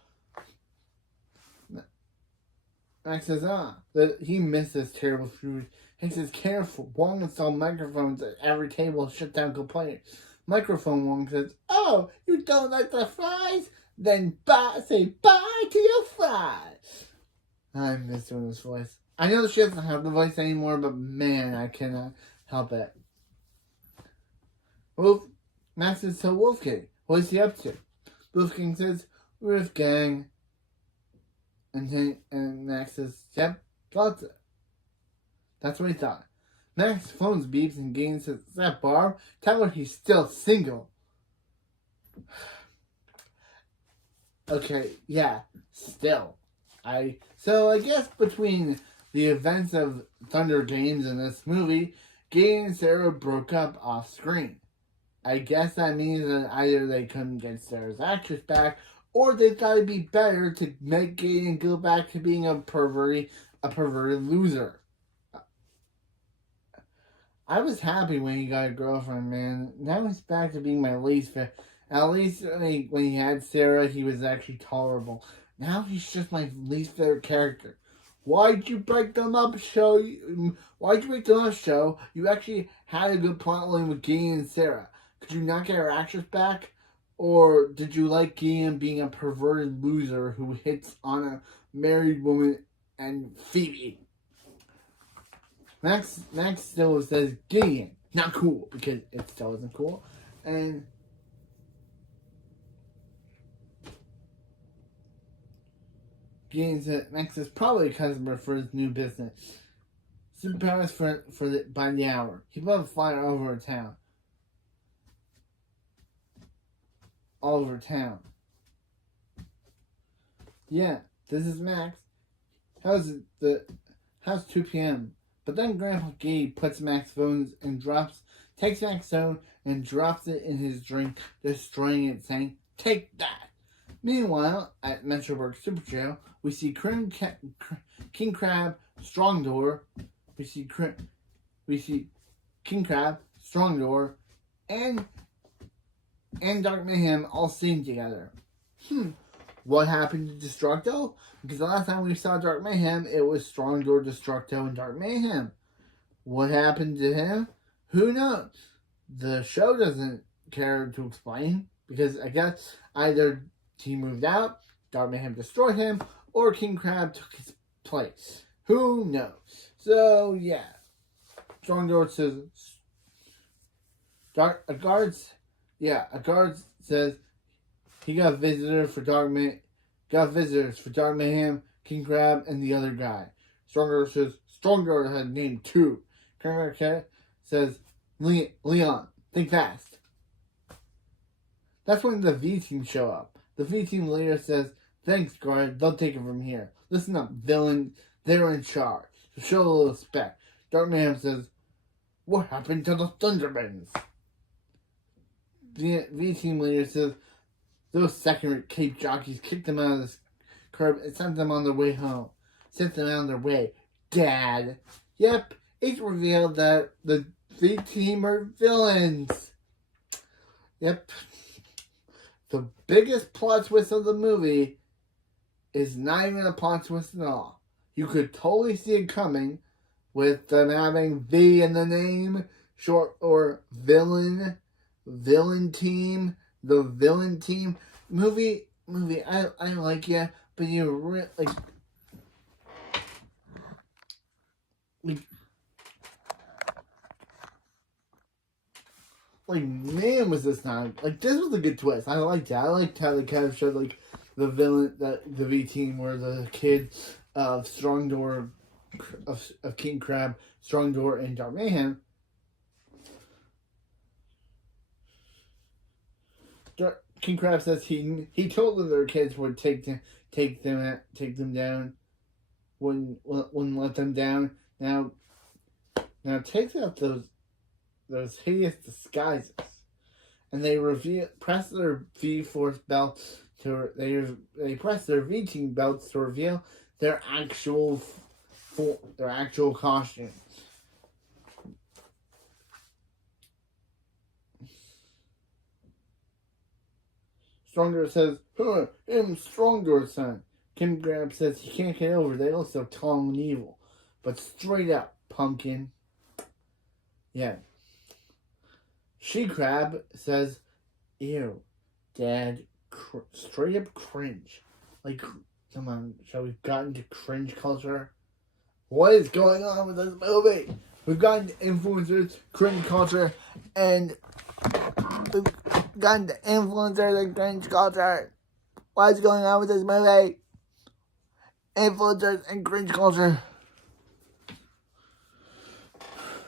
Max says, that he misses terrible food. He says, "Careful, Wong installed microphones at every table to shut down complainers." Microphone Wong says, "Oh, you don't like the fries? Then say bye to your fries." I miss doing this voice. I know she doesn't have the voice anymore, but man, I cannot help it. Max says to Wolfgang, "What is he up to?" Wolfgang says, "Wolfgang." And Max says, "Yep, thought so." That's what he thought. Max's phone beeps and Gideon says, "Is that Barb? Tell her he's still single." Okay, yeah, still. So I guess between the events of Thunder Games and this movie, Gideon and Sarah broke up off screen. I guess that means that either they couldn't get Sarah's actress back, or they thought it'd be better to make Gideon go back to being a perverted loser. I was happy when he got a girlfriend, man. Now he's back to being my least favorite. At least when he had Sarah, he was actually tolerable. Now he's just my least favorite character. Why'd you break them up, show? Why'd you break them up, show? You actually had a good plot line with Gideon and Sarah. Could you not get her actress back? Or did you like Gideon being a perverted loser who hits on a married woman and Phoebe? Max still says Gideon. Not cool, because it still isn't cool. And Gideon said Max is probably a customer for his new business. Superpowers by the hour. He put a flyer over town. All over town. Yeah, this is Max. How's 2 p.m.? But then Grandpa Gabe puts Max's phone and takes Max's phone and drops it in his drink, destroying it, saying, "Take that!" Meanwhile, at Metroburg Super Jail, we see King Crab, Strong Door. We see King Crab, Strong Door, and Dark Mayhem all sing together. What happened to Destructo? Because the last time we saw Dark Mayhem, it was Strong Door, Destructo, and Dark Mayhem. What happened to him? Who knows? The show doesn't care to explain, because I guess either he moved out, Dark Mayhem destroyed him, or King Crab took his place. Who knows? So, yeah. Strong Door says... A guard says he got visitors for Dark Mayhem, King Crab, and the other guy. Strong Door had named 2. King Crab says, Leon, think fast. That's when the V team show up. The V team leader says, "Thanks, guard. They'll take it from here. Listen up, villain. They're in charge. So show a little respect." Dark Mayhem says, "What happened to the Thundermans?" The V team leader says, "Those second-rate Cape jockeys kicked them out of the curb and sent them on their way home. Sent them on their way. Dad." Yep, it's revealed that the V team are villains. Yep. The biggest plot twist of the movie is not even a plot twist at all. You could totally see it coming with them having V in the name, short or villain team, the villain team. Movie, I like it, but you man, was this not this was a good twist. I liked it. I liked how they kind of showed the villain, the V team were the kids of Strong Door, of King Crab, Strong Door, and Dark Mayhem. King Crab says he told them their kids would take them down, wouldn't let them down. Now takes out those hideous disguises, and they press their V-Force belts they press their V-Team belts to reveal their actual costumes. Stronger says, I'm Stronger, son. King Crab says he can't get over they look so tall and evil. But straight up, pumpkin. Yeah. She Crab says, ew, Dad, straight up cringe. Come on, shall we gotten to cringe culture? What is going on with this movie? We've gotten to influencers, cringe culture, and we've gotten to influencers and cringe culture. What is going on with this movie? Influencers and cringe culture.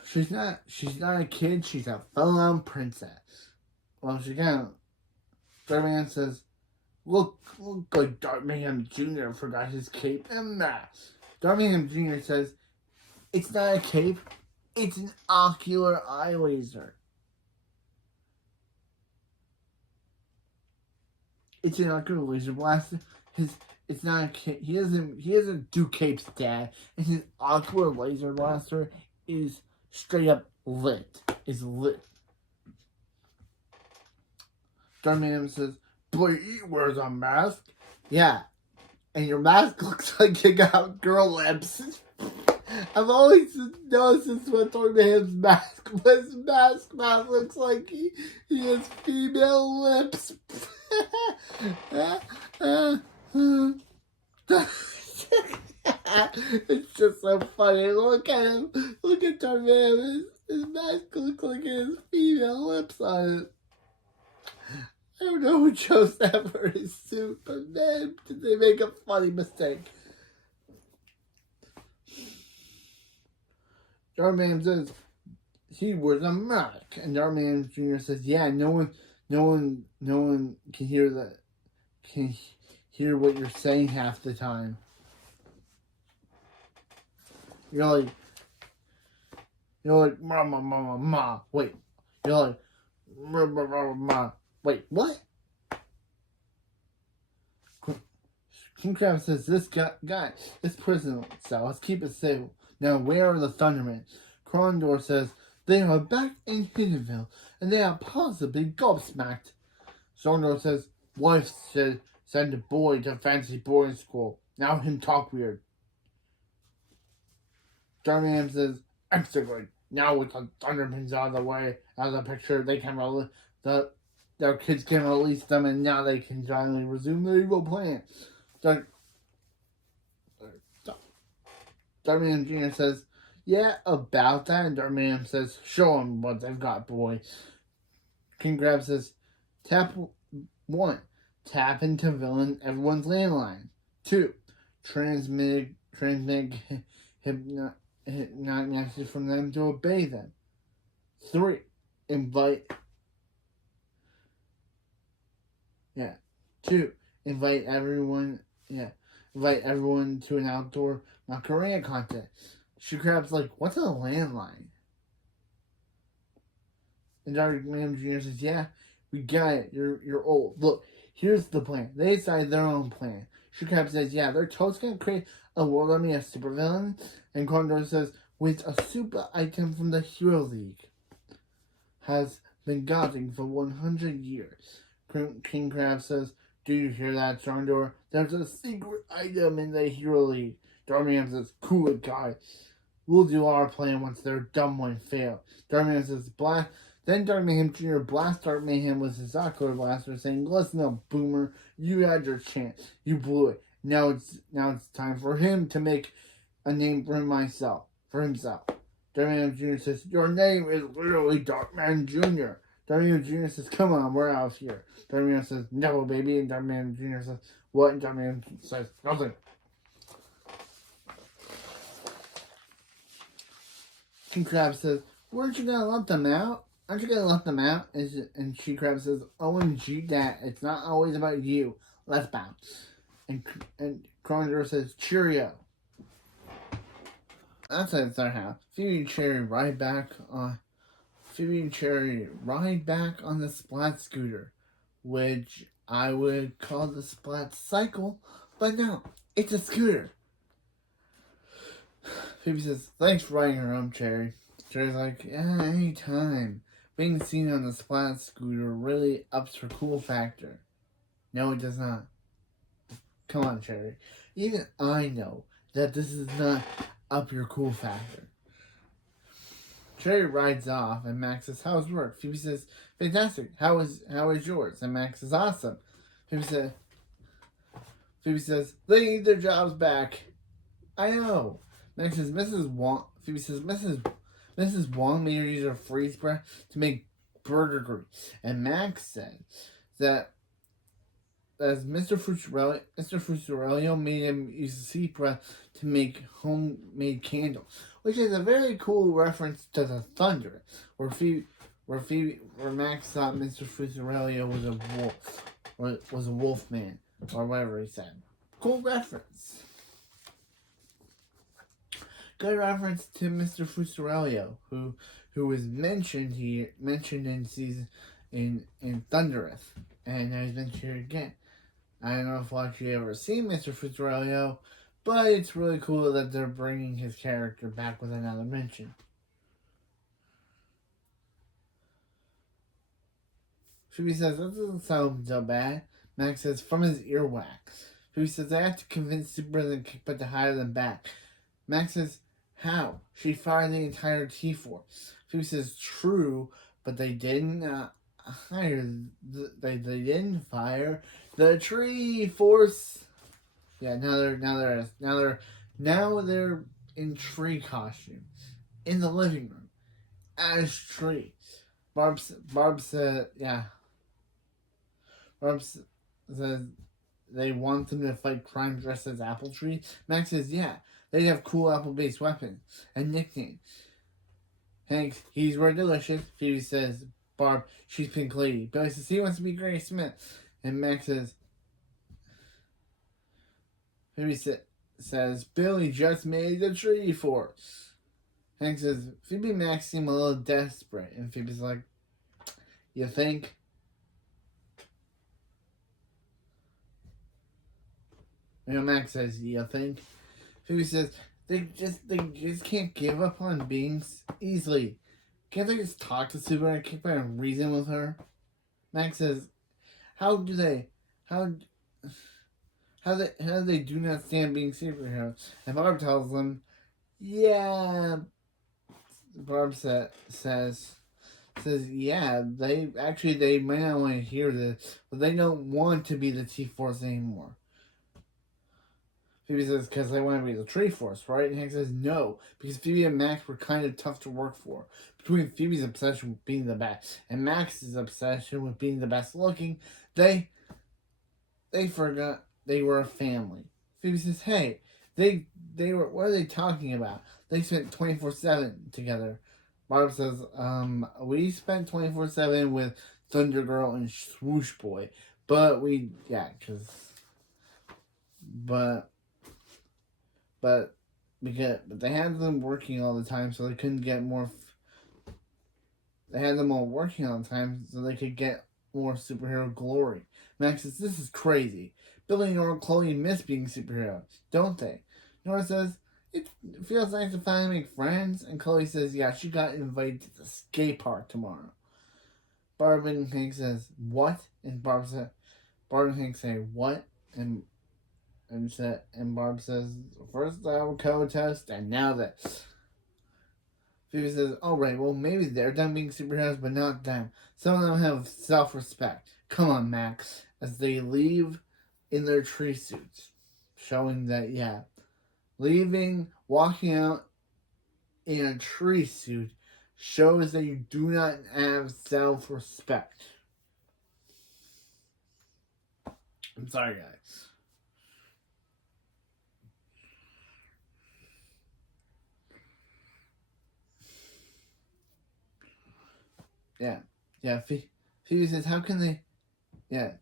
She's not a kid, she's a full-on princess. Well, she can't. Dark Mayhem says, look like Dark Mayhem Jr. forgot his cape and mask. Dark Mayhem Jr. says, it's not a cape, it's an ocular eye laser. It's an ocular laser blaster. It's not a cape. He doesn't do capes, Dad. And his ocular laser blaster is straight up lit. Is lit. Dark Mayhem says, but he wears a mask. Yeah. And your mask looks like you got girl lips. I've always noticed what Dark Mayhem's mask was. His mask looks like he has female lips. It's just so funny. Look at him. Look at Dark Mayhem. His mask looks like it has female lips on it. I don't know who chose that for his suit, but man, did they make a funny mistake. Dark Mayhem says he wears a mask, and Dark Mayhem Jr. says, "Yeah, no one can hear that. Can hear what you're saying half the time. You're like, ma, ma, ma, ma, ma. Wait. You're like, ma, ma, ma, ma. Wait, what? King Crab says, this guy, this prison cell, let's keep it safe. Now, where are the thundermans? Condor says, they are back in Hiddenville, and they are possibly gobsmacked. Sondor says, wife said, send a boy to fancy boarding school. Now him talk weird. Darman says, excellent. Now with the thundermans out of the way, out of the picture, they can their kids can release them, and now they can finally resume their evil plan. Darman Jr. says, yeah, about that. And Darman says, show them what they've got, boy. King Crab says, tap 1. Tap into villain everyone's landline. 2. Transmit hypnotic message from them to obey them. 3. Invite 2. Invite everyone to an outdoor Macarena contest. She Crab's like, what's a landline? And Dr. Lamb Jr. says, yeah, we got it. You're old. Look, here's the plan. They decide their own plan. She Crab says, yeah, they're totally going to create a world army of supervillains. And Condor says, with a super item from the Hero League. Has been guarding for 100 years. King Crab says, do you hear that, Condor? There's a secret item in the Hero League. Darman says, cool it, guy. We'll do our plan once their dumb one fails. Darman says, blast. Then Dark Mayhem Jr. blasts Dark Mayhem with his Sakura Blaster, saying, listen up, boomer. You had your chance. You blew it. Now it's time for him to make a name for himself. Dark Mayhem Jr. says, your name is literally Darkman Jr. Dark Mayhem Jr. says, come on, we're out of here. Dark Mayhem says, no, baby. And Dark Mayhem Jr. says, what? And Dark Mayhem says, nothing. King Crab says, weren't you going to let them out? Aren't you going to let them out? And She Crab says, OMG, Dad, it's not always about you. Let's bounce. And Condor says, cheerio. That's how it's our house. Phoebe and Cherry ride back on the Splat scooter, which I would call the Splat cycle, but no, it's a scooter. Phoebe says, thanks for riding her home, Cherry. Cherry's like, yeah, anytime. Being seen on the Splat scooter really ups her cool factor. No, it does not. Come on, Cherry. Even I know that this is not up your cool factor. Cherry rides off, and Max says, how's work? Phoebe says, fantastic. How is yours? And Max says, awesome. Phoebe says, they need their jobs back. I know. Max says, Phoebe says, Mrs. Wong made her use her freeze breath to make burger grease. And Max said that as Mr. Futurelio made him use the sea breath to make homemade candles, which is a very cool reference to the Thunder, where Max thought Mr. Futurelio was a wolf, or was a wolf man, or whatever he said. Cool reference. Good reference to Mr. Futurelio, who was mentioned in season in Thundereth, and now he's mentioned here again. I don't know if we'll actually ever see Mr. Futurelio, but it's really cool that they're bringing his character back with another mention. Phoebe says, that doesn't sound so bad. Max says, from his earwax. Phoebe says, I have to convince Superman Kickbutt to hire them back. Max says, how? She fired the entire T-Force. Phoebe says, true, but they didn't they didn't fire the Tree Force. Yeah, now they're in tree costumes in the living room as trees. Barb said, yeah. Barb says they want them to fight crime dressed as apple tree. Max says, yeah, they have cool apple-based weapons and nicknames. Hank, he's very delicious. Phoebe says, Barb, she's Pink Lady. Billy says he wants to be Granny Smith. And Max says, Phoebe says, Billy just made the tree force. Hank says, Phoebe and Max seem a little desperate. And Phoebe's like, you think? And Max says, you think? Phoebe says, they just can't give up on beings easily. Can't they just talk to Super and keep and reason with her? Max says, how do they do not stand being superheroes? And Barb tells them, yeah. Barb says, yeah, they may not want to hear this, but they don't want to be the T-Force anymore. Phoebe says, because they want to be the Tree Force, right? And Hank says, no, because Phoebe and Max were kind of tough to work for. Between Phoebe's obsession with being the best and Max's obsession with being the best looking, they forgot they were a family. Phoebe says, hey, they were, what are they talking about? They spent 24/7 together. Barb says, we spent 24/7 with Thunder Girl and Swoosh Boy, but they had them working all the time, so they couldn't get more. They had them all working all the time, so they could get more superhero glory. Max says, "This is crazy. Billy, Nora, and Chloe miss being superheroes, don't they?" Nora says, "It feels nice to finally make friends." And Chloe says, "Yeah, she got invited to the skate park tomorrow." Barb and Hank says, "What?" And Barb and Hank say, "What?" And Barb says, "First I will co-test, and now this." Phoebe says, "All right, well maybe they're done being superheroes, but not them. Some of them have self-respect. Come on, Max." As they leave in their tree suits, showing that walking out in a tree suit shows that you do not have self-respect. I'm sorry, guys. Yeah. Phoebe says, "How can they?" Yeah,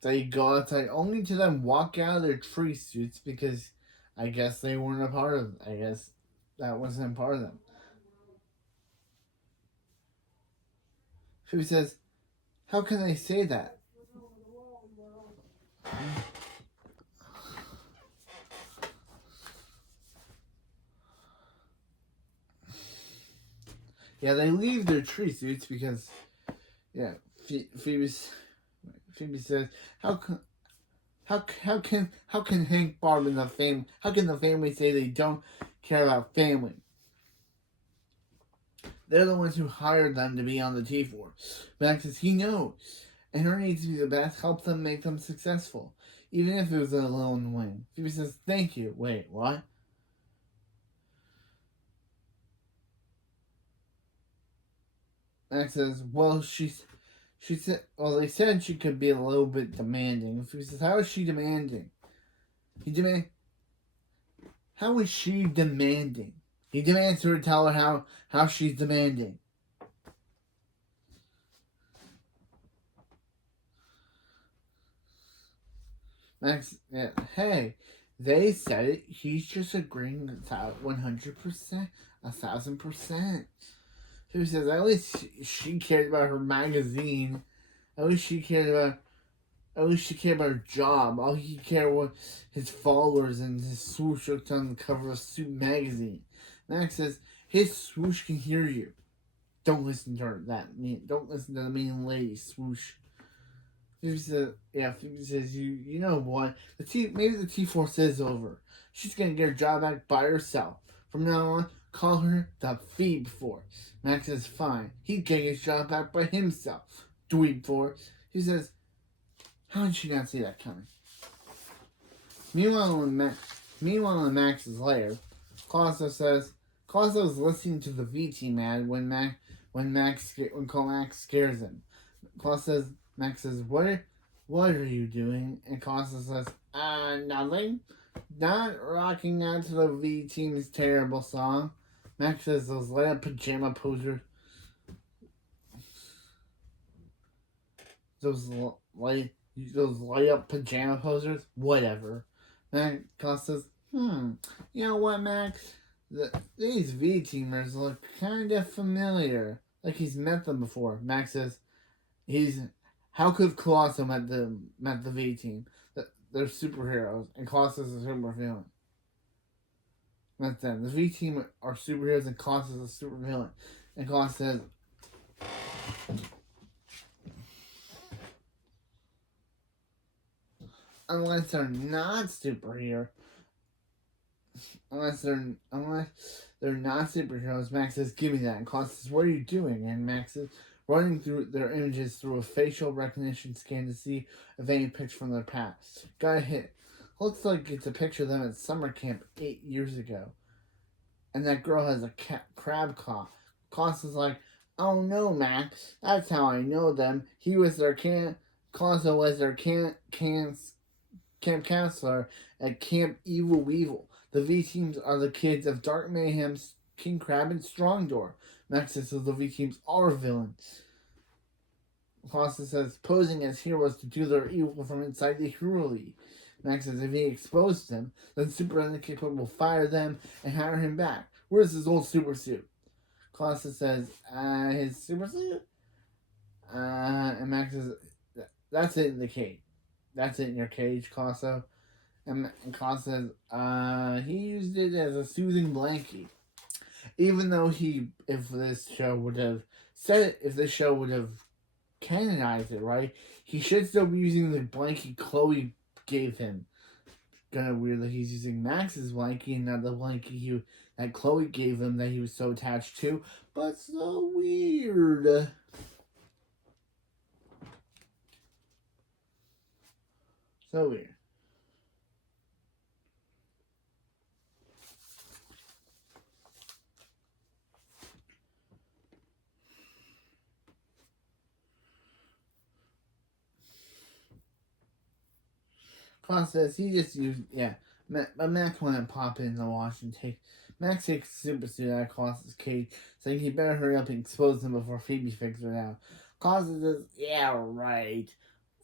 they go outside only to then walk out of their tree suits because I guess they weren't a part of. I guess that wasn't part of them. Phoebe says, "How can they say that?" Yeah, they leave their tree suits because, Phoebe says, how can Hank, Barb, and the family, how can the family say they don't care about family? They're the ones who hired them to be on the T-Force. Max says he knows, and her needs to be the best, help them make them successful, even if it was a lone win. Phoebe says, "Thank you." Wait, what? Max says, "Well, she said, well, they said she could be a little bit demanding." Phoebe says, "How is she demanding?" How is she demanding? He demands her to tell her how she's demanding. Max, hey, they said it. He's just agreeing 100%, 1,000%. Who says at least she cared about her magazine. At least she cared about. At least she cared about her job. All he cared was his followers and his swoosh looked on the cover of Suit magazine. Max says his swoosh can hear you. Don't listen to her. Don't listen to the mean lady swoosh. Phoebe says, you know what? Maybe the T-Force is over. She's gonna get her job back by herself. From now on, call her the Phoebe Force. Max says, fine. He's getting his job back by himself. Dweeb Force. He says, how did she not see that coming? Meanwhile, in Max's lair, Claudio was listening to the V-Team ad when Max scares him. Max says, what are you doing? And Costa says, nothing. Not rocking out to the V-Team's terrible song. Max says, those light up pajama posers. Those light up pajama posers? Whatever. Max says, you know what, Max? These V-teamers look kind of familiar. Like he's met them before. Max says, how could Colosso met the V-team? They're superheroes, and Colossus is a supervillain. That's them. The V-team are superheroes, and Colossus is a supervillain. And Colossus says, unless they're not superheroes, unless they're not superheroes, Max says, "Give me that." And Colossus says, "What are you doing?" And Max is running through their images through a facial recognition scan to see if any picture from their past. Got a hit. Looks like it's a picture of them at summer camp 8 years ago. And that girl has a crab claw. Colossus is like, "Oh no, Max, that's how I know them. He was their Colossus was their camp counselor at Camp Evil Weevil. The V-teams are the kids of Dark Mayhem's King Crab and Strongdoor." Max says the V-teams are villains. Colossus says, posing as heroes to do their evil from inside the Hero League. Max says if he exposes them, then Super Indicate will fire them and hire him back. Where's his old super suit? Colossus says, his super suit? And Max says, that's it in the cage. That's it in your cage, Colossus. And Colossus says, he used it as a soothing blanket. Even though if this show would have canonized it, right, he should still be using the blanket Chloe gave him. Kind of weird that he's using Max's blanket and not the blanket that Chloe gave him that he was so attached to. But so weird. So weird. Claus says he just used, but Max went and pop in the wash and Max takes the super suit out of Claus's cage, saying he better hurry up and expose him before Phoebe figures it out. Claus says, yeah, right.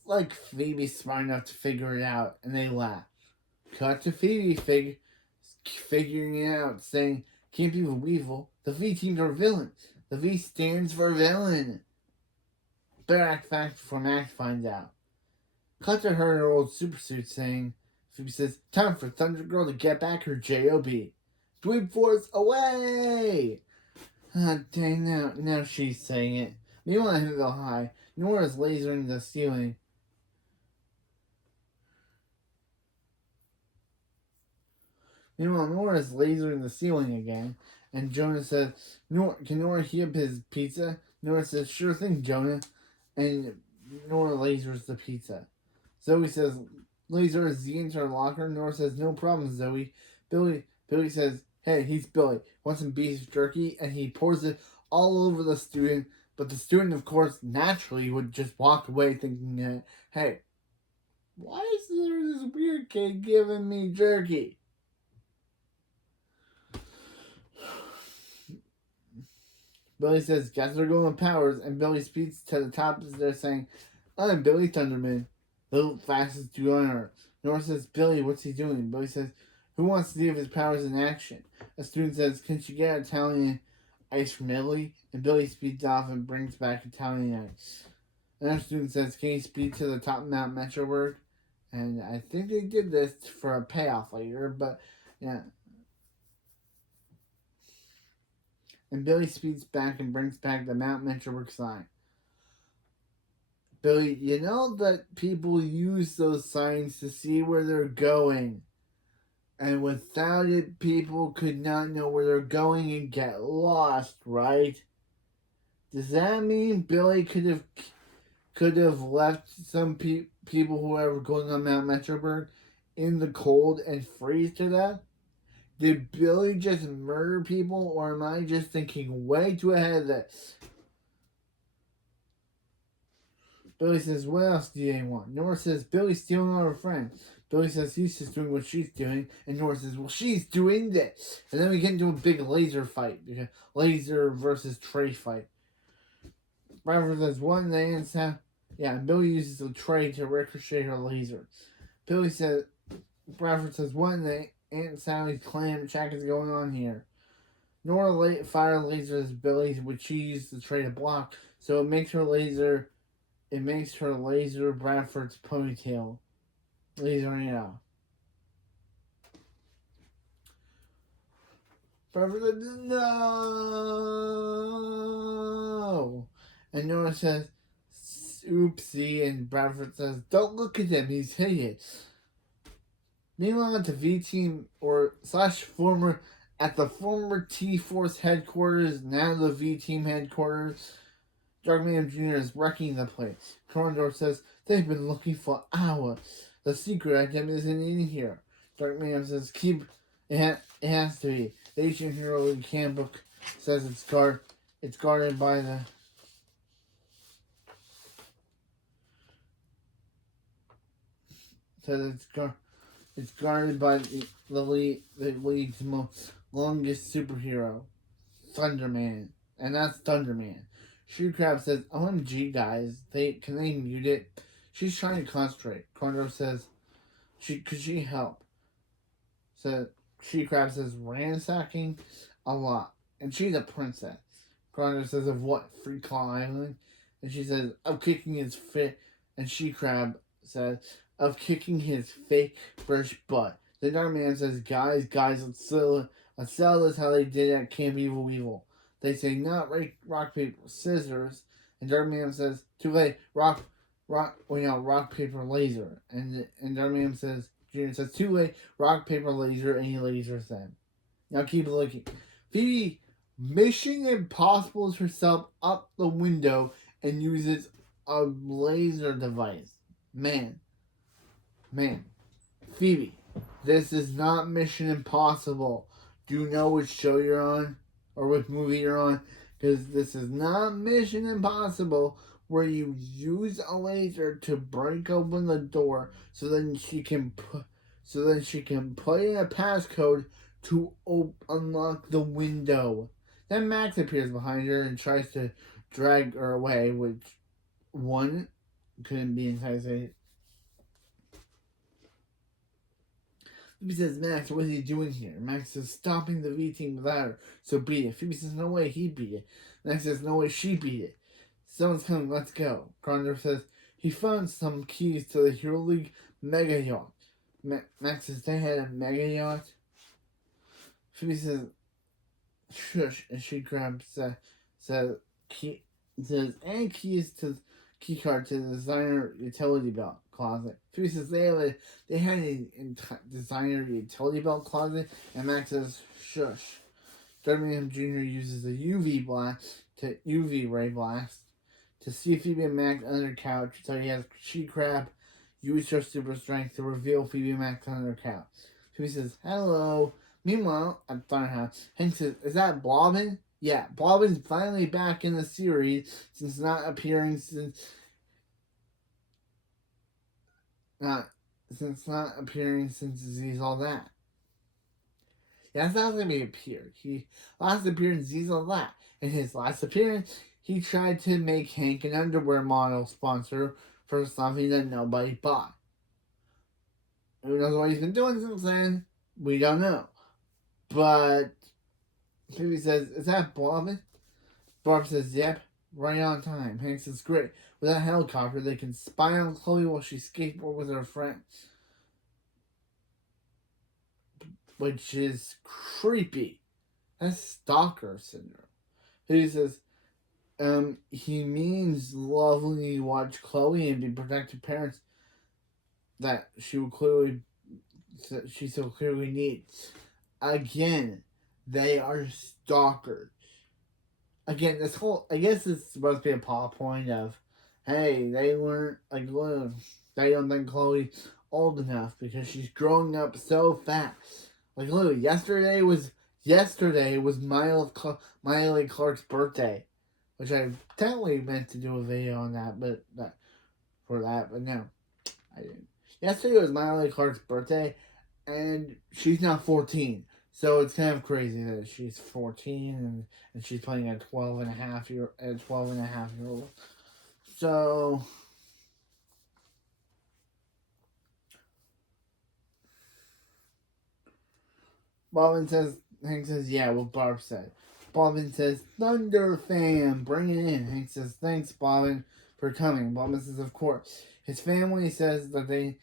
Like Phoebe's smart enough to figure it out, and they laugh. Cut to Phoebe figuring it out, saying, "Can't be Weevil. The V teams are villains. The V stands for villain." Better act fast before Max finds out. Cut to her in her old supersuit saying, Phoebe says, "Time for Thunder Girl to get back her J.O.B. Dweeb Force away!" Dang, now she's saying it. Meanwhile, at Hiddenville High, Nora's lasering the ceiling. Nora's lasering the ceiling again, and Jonah says, "Can Nora heat up his pizza?" Nora says, "Sure thing, Jonah." And Nora lasers the pizza. Zoe says, "Laser is the into her locker." Nora says, "No problem, Zoe." Billy says, "Hey, he's Billy. Want some beef jerky?" And he pours it all over the student. But the student, of course, naturally would just walk away thinking, "Hey, why is there this weird kid giving me jerky?" Billy says, "Guess they're going with powers," and Billy speaks to the top as they're saying, "I'm Billy Thunderman, the fastest dude on Earth." Nora says, "Billy, what's he doing?" Billy says, "Who wants to see if his powers in action?" A student says, "Can she get Italian ice from Italy?" And Billy speeds off and brings back Italian ice. Another student says, "Can you speed to the top of Mount Metroburg?" And I think they did this for a payoff later, but yeah. And Billy speeds back and brings back the Mount Metroburg sign. Billy, you know that people use those signs to see where they're going. And without it, people could not know where they're going and get lost, right? Does that mean Billy could have left some people who were going on Mount Metroburg in the cold and freeze to death? Did Billy just murder people, or am I just thinking way too ahead of this? Billy says, "What else do they want?" Nora says, "Billy's stealing all her friends." Billy says he's just doing what she's doing, and Nora says, "Well, she's doing this." And then we get into a big laser fight, laser versus tray fight. Bradford says, "What?" And they answer, and Billy uses the tray to ricochet her laser. Billy says, Bradford says, what in the Aunt Sally's clam shack is going on here? Nora fire lasers Billy, which she used to trade a block, so it makes her laser Bradford's ponytail. Lasering it out. Bradford says, no! And Nora says, oopsie, and Bradford says, don't look at him, he's hideous. Meanwhile, at the V Team at the former T-Force headquarters, now the V Team headquarters, Darkman Jr. is wrecking the place. Condor says they've been looking for hours. The secret item isn't in here. Darkman says it has to be. The Ancient Hero League handbook says it's guarded by the It's guarded by the league's longest superhero, Thunderman, and that's Thunderman. Shoe Crab says, "OMG, guys, can they mute it? She's trying to concentrate." Condor says, "Could she help?" So She Crab says, "Ransacking a lot, and she's a princess." Condor says, "Of what? Free Claw Island?" And she says, "Of kicking his fit." And She Crab says, "Of kicking his fake British butt." The Dark Man says, guys, let's sell this how they did at Camp Evil. They say, not rock, paper, scissors. And Dark Man says, too late, rock, paper, laser. And Dark Man says, Junior says, too late, rock, paper, laser, and he lasers them. Now keep looking. Phoebe Mission Impossible herself up the window and uses a laser device. Man. Phoebe, this is not Mission Impossible. Do you know which show you're on? Or which movie you're on? Because this is not Mission Impossible where you use a laser to break open the door so then she can put in a passcode to unlock the window. Then Max appears behind her and tries to drag her away, which one couldn't be inside. Phoebe says, "Max, what is he doing here?" Max says, "Stopping the V Team without her, so beat it." Phoebe says, "No way, he beat it." Max says, "No way, she beat it." "Someone's coming, let's go." Condor says, he found some keys to the Hero League Mega Yacht. Max says, they had a Mega Yacht? Phoebe says, shush, and she grabs, and keys to key card to the designer utility belt closet. Phoebe says they had a designer utility belt closet, and Max says, shush. Darkman Jr. uses a UV ray blast to see Phoebe and Max under the couch, so he has She Crab use her super strength to reveal Phoebe and Max under the couch. Phoebe says, hello. Meanwhile, at Thunderhouse, Hank says, is that Blobbin? Yeah, Blobbin's finally back in the series since not appearing since he's all that. Yeah, that's not going to be appeared. He last appeared in Z's all that. In his last appearance, he tried to make Hank an underwear model sponsor for something that nobody bought. Who knows what he's been doing since then? We don't know. But Phoebe says, is that Blobbin? Barb says, yep, right on time. Hank says, great. With that helicopter, they can spy on Chloe while she skateboards with her friends. Which is creepy. That's stalker syndrome. He says, he means lovingly watch Chloe and be protective parents that she so clearly needs. Again, they are stalkers. Again, I guess it's supposed to be a plot point of, hey, they don't think Chloe's old enough because she's growing up so fast. Like, literally, yesterday was Miley Clark's birthday, which I technically meant to do a video on that, but no, I didn't. Yesterday was Miley Clark's birthday, and she's now 14. So it's kind of crazy that she's 14 and she's playing a 12 and a half year old. So Hank says, yeah, what Barb said. Bobbin says, Thunder fan, bring it in. Hank says, thanks, Bobbin, for coming. Bobbin says, of course. His family says that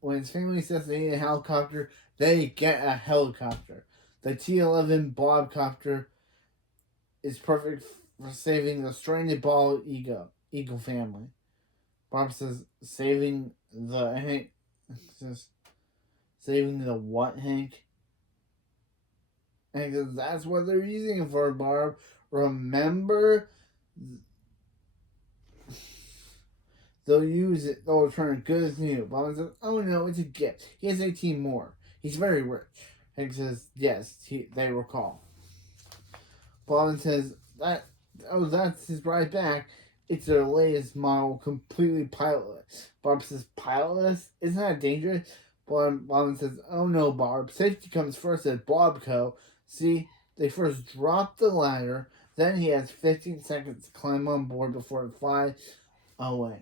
when his family says they need a helicopter, they get a helicopter. The T-11 Bobcopter is perfect for saving the stranded bald eagle family. Bob says, saving the what, Hank? Hank says, that's what they're using it for, Barb. Remember, they'll use it. They'll return good as new. Bob says, oh no, it's a gift. He has 18 more. He's very rich. Hank says, yes, they recall. Bob says, that's his ride back. It's their latest model, completely pilotless. Barb says, pilotless? Isn't that dangerous? Bob says, oh no, Barb. Safety comes first at Bobco. See, they first drop the ladder, then he has 15 seconds to climb on board before it flies away.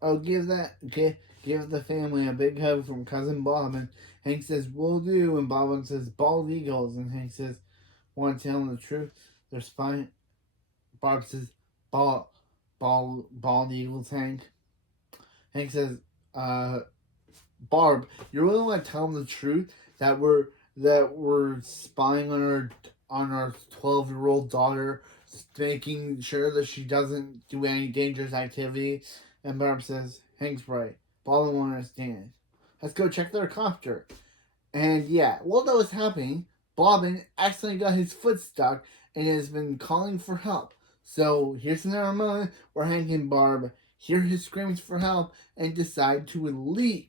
Oh, give the family a big hug from Cousin Bob. And Hank says, will do. And Bob says, bald eagles. And Hank says, want to tell them the truth? They're spying. Bob says, bald eagles, Hank. Hank says, Barb, you really want to tell them the truth that we're spying on our 12-year-old daughter, making sure that she doesn't do any dangerous activity? And Barb says, Hank's right. Bob won't understand. Let's go check their copter. And yeah, while that was happening, Bobbin accidentally got his foot stuck and has been calling for help. So here's another moment where Hank and Barb hear his screams for help and decide to leave,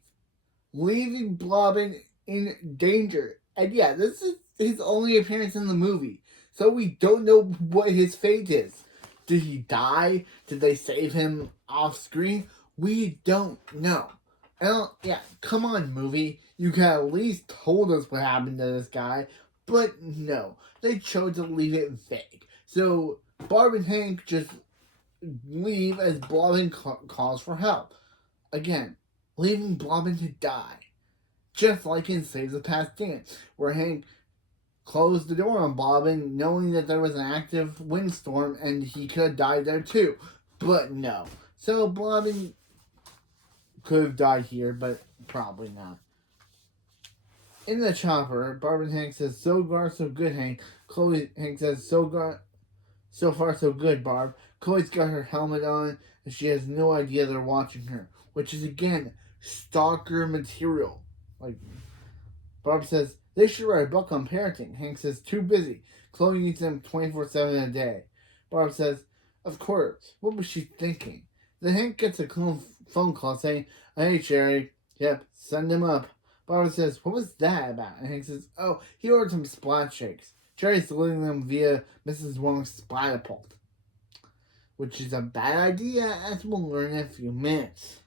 leaving Bobbin in danger. And yeah, this is his only appearance in the movie, so we don't know what his fate is. Did he die? Did they save him off screen? We don't know. Yeah, come on, movie. You could at least told us what happened to this guy. But no, they chose to leave it vague. So Barb and Hank just leave as Bobbin calls for help. Again, leaving Bobbin to die. Just like in Save the Past Dance, where Hank closed the door on Bobbin, knowing that there was an active windstorm and he could have died there too. But no. So Bobbin could have died here, but probably not. In the chopper, Barb and Hank says, so far so good, Hank. Hank says, so far so good, Barb. Chloe's got her helmet on, and she has no idea they're watching her. Which is, again, stalker material. Like, Barb says, they should write a book on parenting. Hank says, too busy. Chloe needs them 24/7 a day. Barb says, of course. What was she thinking? Then Hank gets a phone call saying, hey, Sherry. Yep, send him up. Barbara says, what was that about? And Hank says, oh, he ordered some splat shakes. Sherry's delivering them via Mrs. Wong's splatapult, which is a bad idea, as we'll learn in a few minutes.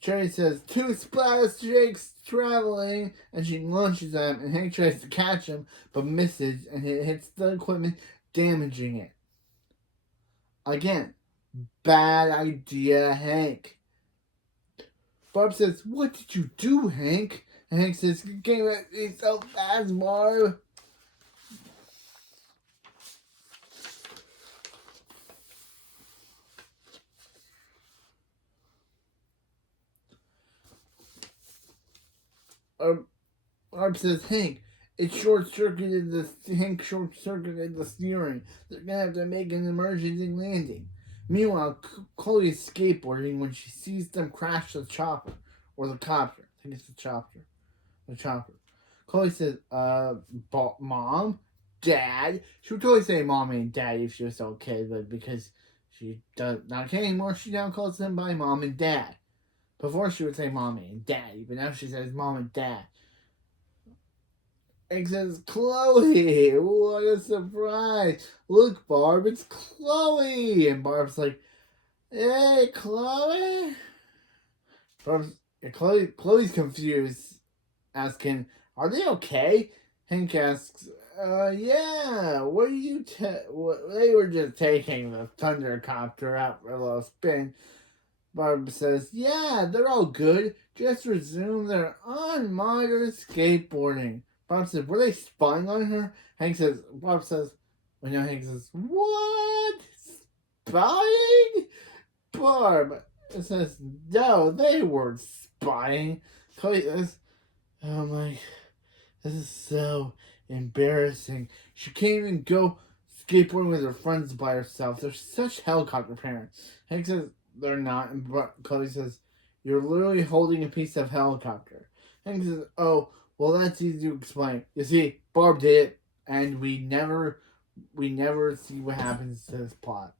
Cherry says, 2 splash shakes traveling, and she launches them, and Hank tries to catch him, but misses, and it hits the equipment, damaging it. Again, bad idea, Hank. Barb says, what did you do, Hank? And Hank says, you can't let me so fast, Barb. Barb says, Hank, Hank short-circuited the steering. They're gonna have to make an emergency landing. Meanwhile, Chloe is skateboarding when she sees them crash the chopper. Or the copter. I think it's the chopper. The chopper. Chloe says, Mom? Dad? She would totally say Mommy and Daddy if she was okay, but because she does not okay anymore, she now calls them by Mom and Dad. Before she would say Mommy and Daddy, but now she says Mom and Dad. And says, Chloe, what a surprise. Look, Barb, it's Chloe. And Barb's like, Hey, Chloe. Chloe's confused, asking, "Are they okay?" Hank asks, yeah. What are you? They were just taking the thundercopter out for a little spin." Barb says, "Yeah, they're all good. Just resume their unmonitored skateboarding." Bob says, "Were they spying on her?" Hank says, Bob says, well, no, Hank says, "What? Spying?" Barb says, "No, they weren't spying." Chloe says, "Oh my, this is so embarrassing. She can't even go skateboarding with her friends by herself. They're such helicopter parents." Hank says, "They're not." And Chloe says, "You're literally holding a piece of helicopter." Hank says, "Oh, well, that's easy to explain. You see, Barb did it, and we never see what happens to this plot."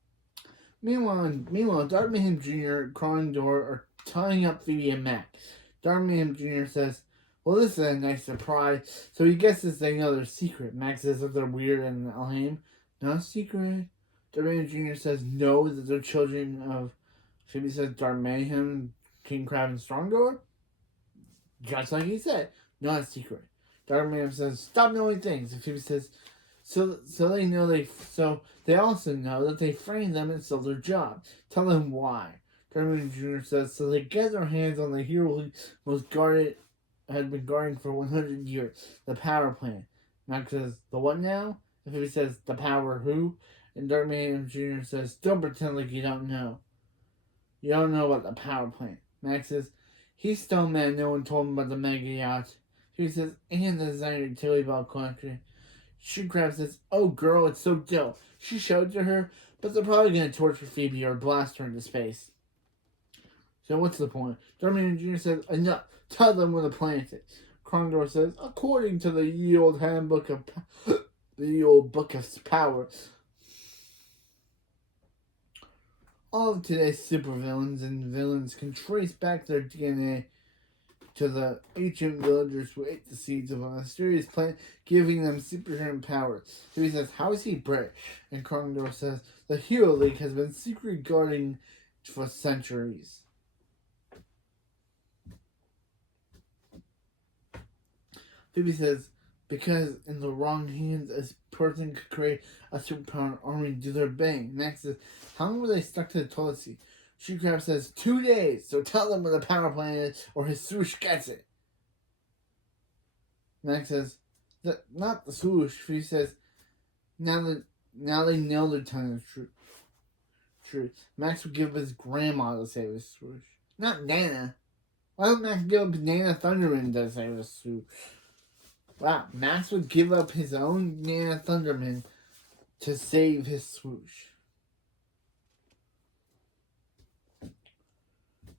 Meanwhile, Darth Mayhem Jr., Crondor are tying up Phoebe and Mac. Darth Mayhem Jr. says, "Well, this is a nice surprise." So he guesses they know their secret. Max says that they're weird and lame. Not a secret. Darth Mayhem Jr. says no, that they're children of. Phoebe says Darth Mayhem, King Crab, and Strongdoor. Just like he said, not a secret. Darth Mayhem says, "Stop knowing things." And Phoebe says, so they also know that they framed them and stole their job. Tell them why. Darwin Jr. says, "So they get their hands on the hero who was guarded had been guarding for 100 years, the power plant." Max says, "The what now?" And if he says, "The power who?" And Darkman Jr. says, "Don't pretend like you don't know. You don't know about the power plant." Max says, "He's still mad no one told him about the mega yacht." He says, "And the designer utility belt collection." She Crab says, "Oh, girl, it's so dope." She showed to her, but they're probably going to torture Phoebe or blast her into space. So what's the point? Darman Jr. says, "Enough. Tell them where the planet is." Crondor says, "According to the ye old handbook of the old book of power, all of today's supervillains and villains can trace back their DNA to the ancient villagers who ate the seeds of a mysterious plant, giving them superhuman powers." So he says, "How is he British?" And Crondor says, "The Hero League has been secretly guarding for centuries." Phoebe says, "Because in the wrong hands, a person could create a superpowered army and do their bidding." Max says, "How long were they stuck to the toilet seat?" She Crab says, 2 days, so tell them where the power plant is or his swoosh gets it." Max says, "Not the swoosh." She says, now they know they're telling the truth. Max would give up his grandma to save his swoosh. Not Nana. Why don't Max give up Nana Thunderman to save his swoosh? Wow, Max would give up his own Nana Thunderman to save his swoosh.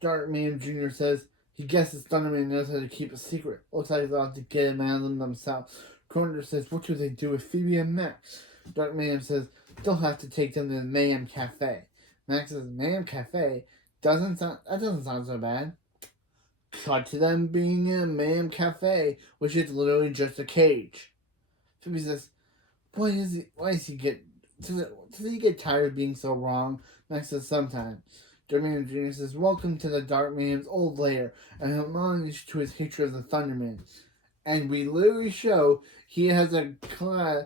Darkman Jr. says he guesses Thunderman knows how to keep a secret. Looks like they'll have to get him out of them themselves. Crondor says, "What do they do with Phoebe and Max?" Darkman says, "They'll have to take them to the Mayhem Cafe." Max says, "Mayhem Cafe? That doesn't sound so bad." Cut to them being in a Mayhem Cafe, which is literally just a cage. Phoebe says, Why does he get does he get tired of being so wrong?" Max says, "Sometimes." Darkman Jr. says, "Welcome to the Darkman's old lair, and homage to his hatred of the Thunderman." And we literally show he has a class.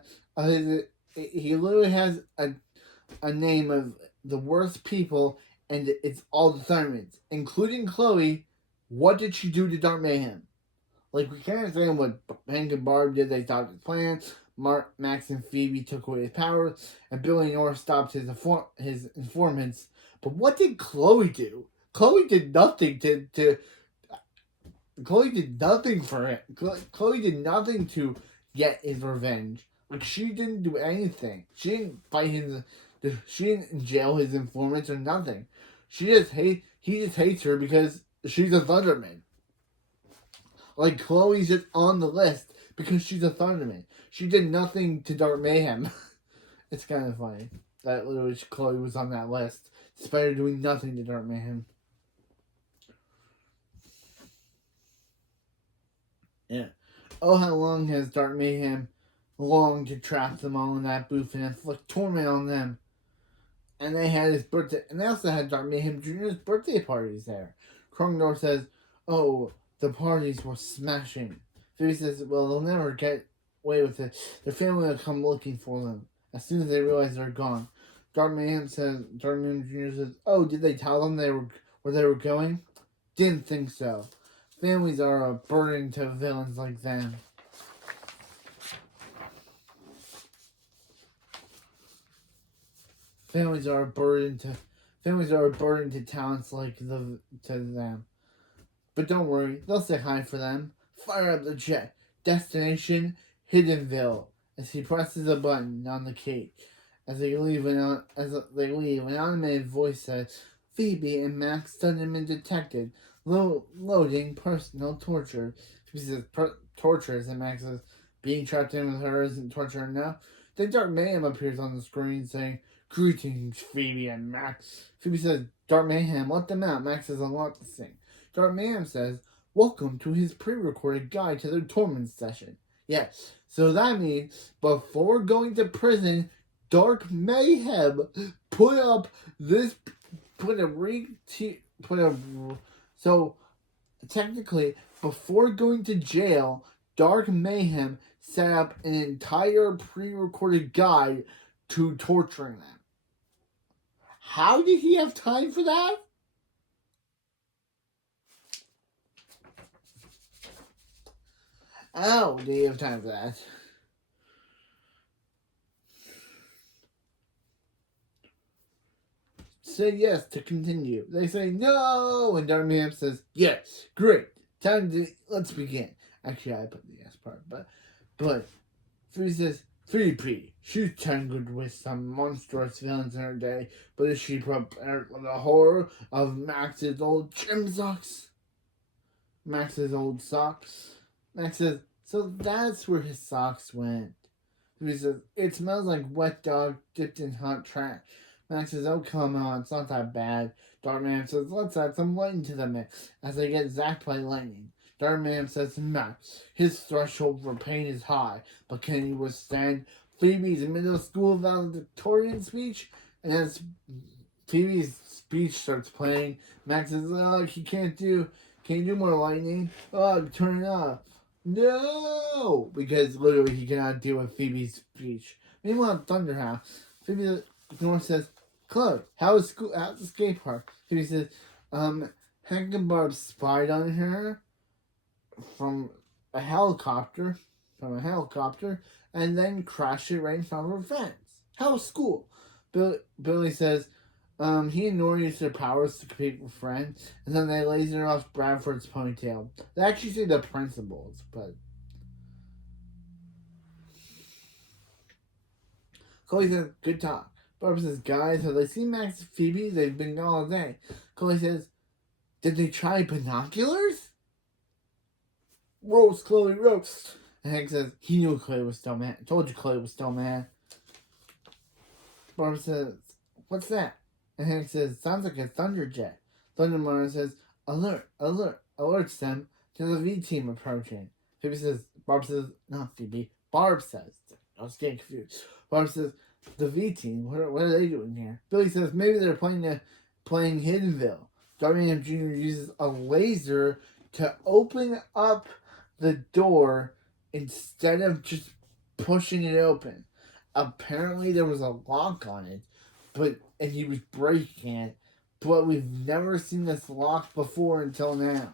He literally has a name of the worst people, and it's all the Thundermans, including Chloe. What did she do to Dark Mayhem? Like, we can't understand what Hank and Barb did. They stopped his plan. Max and Phoebe took away his powers, and Billy North stopped his informants. But what did Chloe do? Chloe did nothing to Chloe did nothing for it. Chloe did nothing to get his revenge. Like, she didn't do anything. She didn't fight his. She didn't jail his informants or nothing. He just hates her because she's a Thunderman. Like, Chloe's just on the list because she's a Thunderman. She did nothing to Dark Mayhem. It's kind of funny that literally Chloe was on that list, despite her doing nothing to Dark Mayhem. Yeah. Oh, how long has Dark Mayhem longed to trap them all in that booth and inflict torment on them? and they had his birthday, and they also had Dark Mayhem Jr.'s birthday parties there. Krongdor says, "Oh, the parties were smashing." Phoebe says, "Well, they'll never get away with it. Their family will come looking for them as soon as they realize they're gone." Dark Mayhem Jr. says, "Oh, did they tell them where they were going?" "Didn't think so. Families are a burden to villains like them." Families are a burden to talents like to them. But don't worry, they'll say hi for them. Fire up the jet. Destination Hiddenville. As he presses a button on the cake. As they leave, an automated voice says, "Phoebe and Max Thunderman detected. Loading personal torture." Phoebe says, "Torture," and Max says, "Being trapped in with her isn't torture enough." Then Dark Mayhem appears on the screen saying, "Greetings, Phoebe and Max." Phoebe says, "Dark Mayhem, let them out." Max has a lot to sing. Dark Mayhem says, "Welcome to his pre-recorded guide to their torment session." Yes, so that means before going to prison, Dark Mayhem put up this, so technically before going to jail, Dark Mayhem set up an entire pre-recorded guide to torturing them. How did he have time for that? Oh, did he have time for that? Say yes to continue. They say no, and Dark Mayhem says yes. Great, let's begin. Actually, I put the yes part, but Phoebe says, "Phoebe, she's tangled with some monstrous villains in her day, but is she prepared for the horror of Max's old gym socks?" Max's old socks. Max says, "So that's where his socks went." Phoebe says, "It smells like wet dog dipped in hot trash." Max says, "Oh, come on, it's not that bad." Dark Mayhem says, "Let's add some lightning to the mix," as they get zapped by lightning. Dark Mayhem says to Max, his threshold for pain is high, but can he withstand Phoebe's middle school valedictorian speech? And as Phoebe's speech starts playing, Max says, "Oh, can you do more lightning? Oh, turn it off." No! Because literally he cannot deal with Phoebe's speech. Meanwhile, Thunderhound, Phoebe says, "Chloe, how's the skate park?" Phoebe says, Hank and Barb spied on her from a helicopter, and then crashed it right in front of her fence. How was school? Billy says, he and Nora used their powers to compete with friends, and then they lasered off Bradford's ponytail. They actually say the principals, but Chloe says, "Good talk." Barb says, "Guys, have they seen Max and Phoebe? They've been gone all day." Chloe says, "Did they try binoculars?" "Roast, Chloe, roast." And Hank says, he knew Chloe was still mad. I told you Chloe was still mad. Barb says, "What's that?" And Hank says, "Sounds like a thunderjet." Thunderman says, "Alert, alert," alerts them to the V team approaching. Barb says, not Phoebe, Barb says, I was getting confused. Barb says, "The V team, what are they doing here?" Billy says, "Maybe they're playing Hiddenville." Dark Mayhem Jr. uses a laser to open up the door instead of just pushing it open. Apparently there was a lock on it, and he was breaking it, but we've never seen this lock before until now.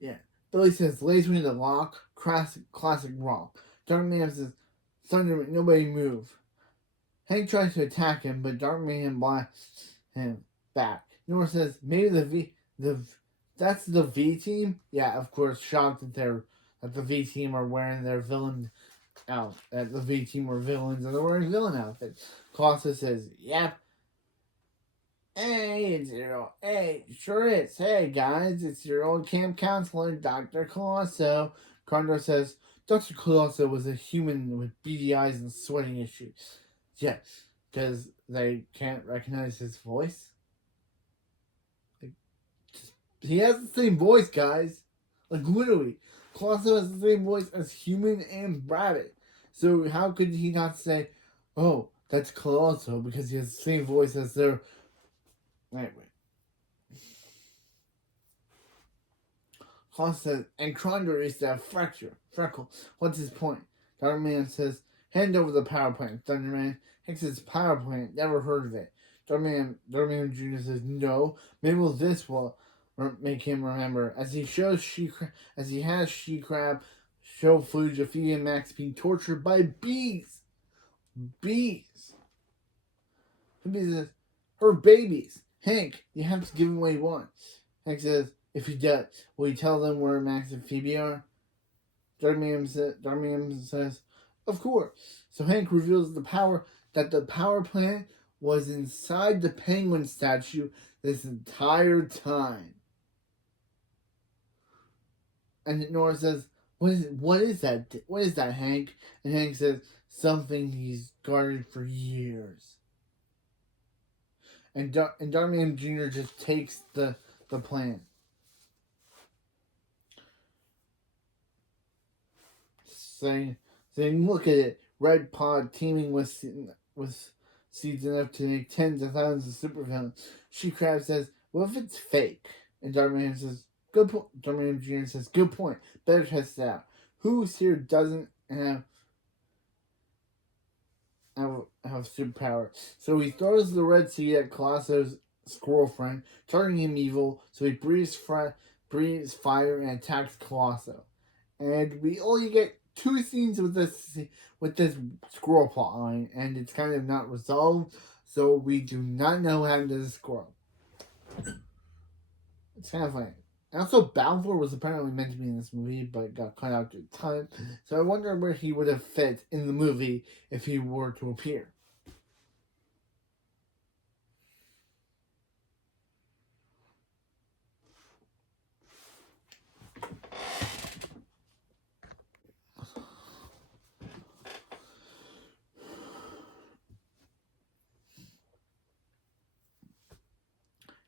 Yeah. Billy says, "Laser in the lock, classic wrong." Dark Mayhem says, "Thunder, nobody move." Hank tries to attack him, but Dark Mayhem blasts him back. Nora says, "Maybe that's the V team." Yeah, of course, shocked that the V team are wearing their villain out. That the V team were villains and they're wearing villain outfits. Colossus says, "Yep." "Hey, sure is. Hey guys, it's your old camp counselor, Dr. Colosso." Condor says, "Dr. Colosso was a human with beady eyes and sweating issues." Yes, because they can't recognize his voice. He has the same voice, guys. Like, literally, Colosso has the same voice as human and rabbit. So how could he not say, oh, that's Colosso, because he has the same voice as their... Anyway. Colosso says, and Condor is that freckle. What's his point? Darkman says, hand over the power plant, Thunderman. Hank says, power plant, never heard of it. Darkman Jr. says, no, maybe this will make him remember. As he has She-Crab show footage of Phoebe and Max being tortured by bees. Phoebe says, her babies. Hank, you have to give him what he wants. Hank says, if he does, will you tell them where Max and Phoebe are? Darkman says, of course. So Hank reveals that the power plant was inside the penguin statue this entire time. And Nora says, what is that? What is that, Hank? And Hank says, something he's guarded for years. And Darkman Jr. just takes the plant. Saying, look at it, red pod teeming with seeds enough to make tens of thousands of supervillains. She-Crab says, what if it's fake? And Darkman says, good point. Darkman Jr. says, good point. Better test it out. Who here doesn't have superpower? So he throws the red seed at Colosso's squirrel friend, turning him evil. So he breathes fire and attacks Colosso. And we only get 2 scenes with this squirrel plot line, and it's kind of not resolved, so we do not know what happened to the squirrel. It's kind of funny. And also, Balfour was apparently meant to be in this movie, but got cut out due to time. So I wonder where he would have fit in the movie if he were to appear.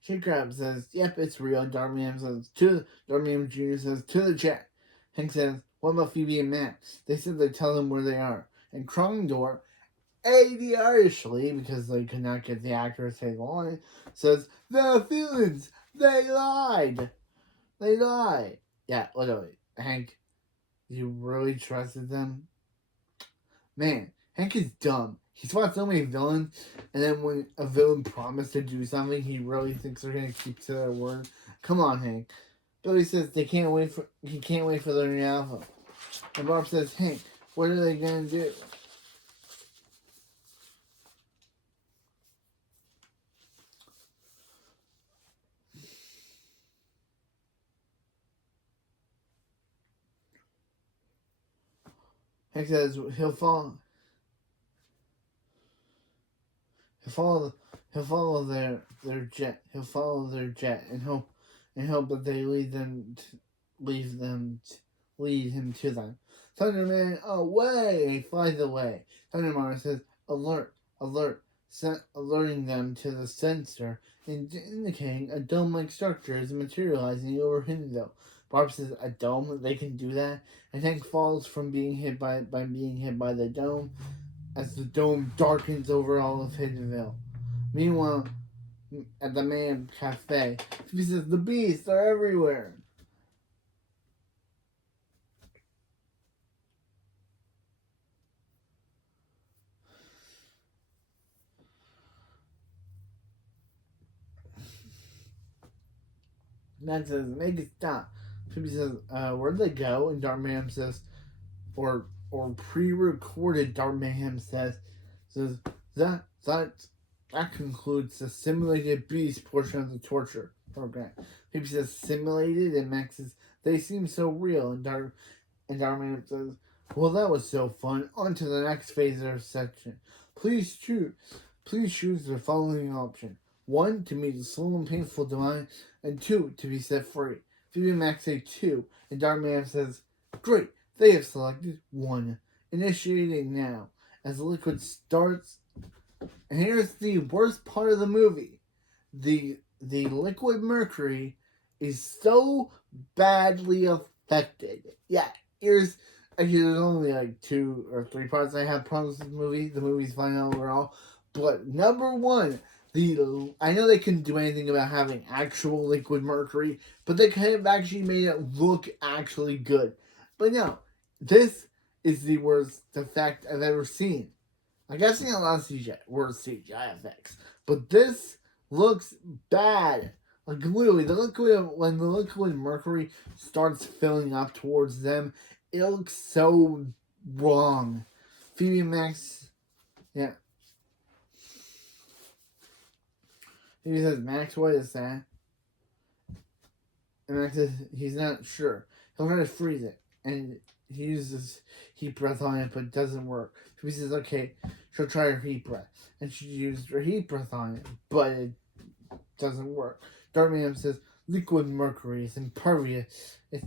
She-Crab says, yep, it's real. Darkman Jr. says, to the chat. Hank says, what about Phoebe and Max? They said they'd tell them where they are. And Krongdor, ADRishly, because they could not get the actor to say the line, says, the villains, they lied. They lied. Yeah, literally. Hank, you really trusted them? Man, Hank is dumb. He's fought so many villains, and then when a villain promised to do something, he really thinks they're gonna keep to their word. Come on, Hank. Billy says he can't wait for the new album. And Bob says, Hank, what are they gonna do? Hank says he'll follow their jet. He'll follow their jet and hope that they lead him to them. Thunderman away flies away. Thunderman says, alert, alerting them to the sensor, indicating a dome-like structure is materializing over Hiddenville. Barb says, a dome? They can do that? And Hank falls from being hit by the dome as the dome darkens over all of Hiddenville. Meanwhile, at the Man Cafe, he says, the beasts are everywhere. Matt says, make it stop. Phoebe says, where'd they go? And Darkman says, or pre-recorded Darkman says that concludes the simulated beast portion of the torture program. Phoebe says, simulated? And Max says, they seem so real. And Darkman says, well, that was so fun. On to the next phase of our section. Please choose the following option. 1, to meet a slow and painful demise, and 2, to be set free. Phoebe and Max say 2, and Darkman says, great, they have selected 1. Initiating now. As the liquid starts, and here's the worst part of the movie. The liquid mercury is so badly affected. Yeah, here's actually there's only like 2 or 3 parts I have problems with the movie. The movie's fine overall, but number one, I know they couldn't do anything about having actual liquid mercury, but they could have actually made it look actually good. But no, this is the worst effect I've ever seen. Like I've seen a lot of worse CGI effects, but this looks bad. Like literally, when the liquid mercury starts filling up towards them, it looks so wrong. Phoebe Max, yeah. Phoebe says, "Max, what is that?" And Max says he's not sure. He'll try to freeze it, and he uses heat breath on it, but it doesn't work. Phoebe says, "Okay, she'll try her heat breath," and she used her heat breath on it, but it doesn't work. Dartman says liquid mercury is impervious. It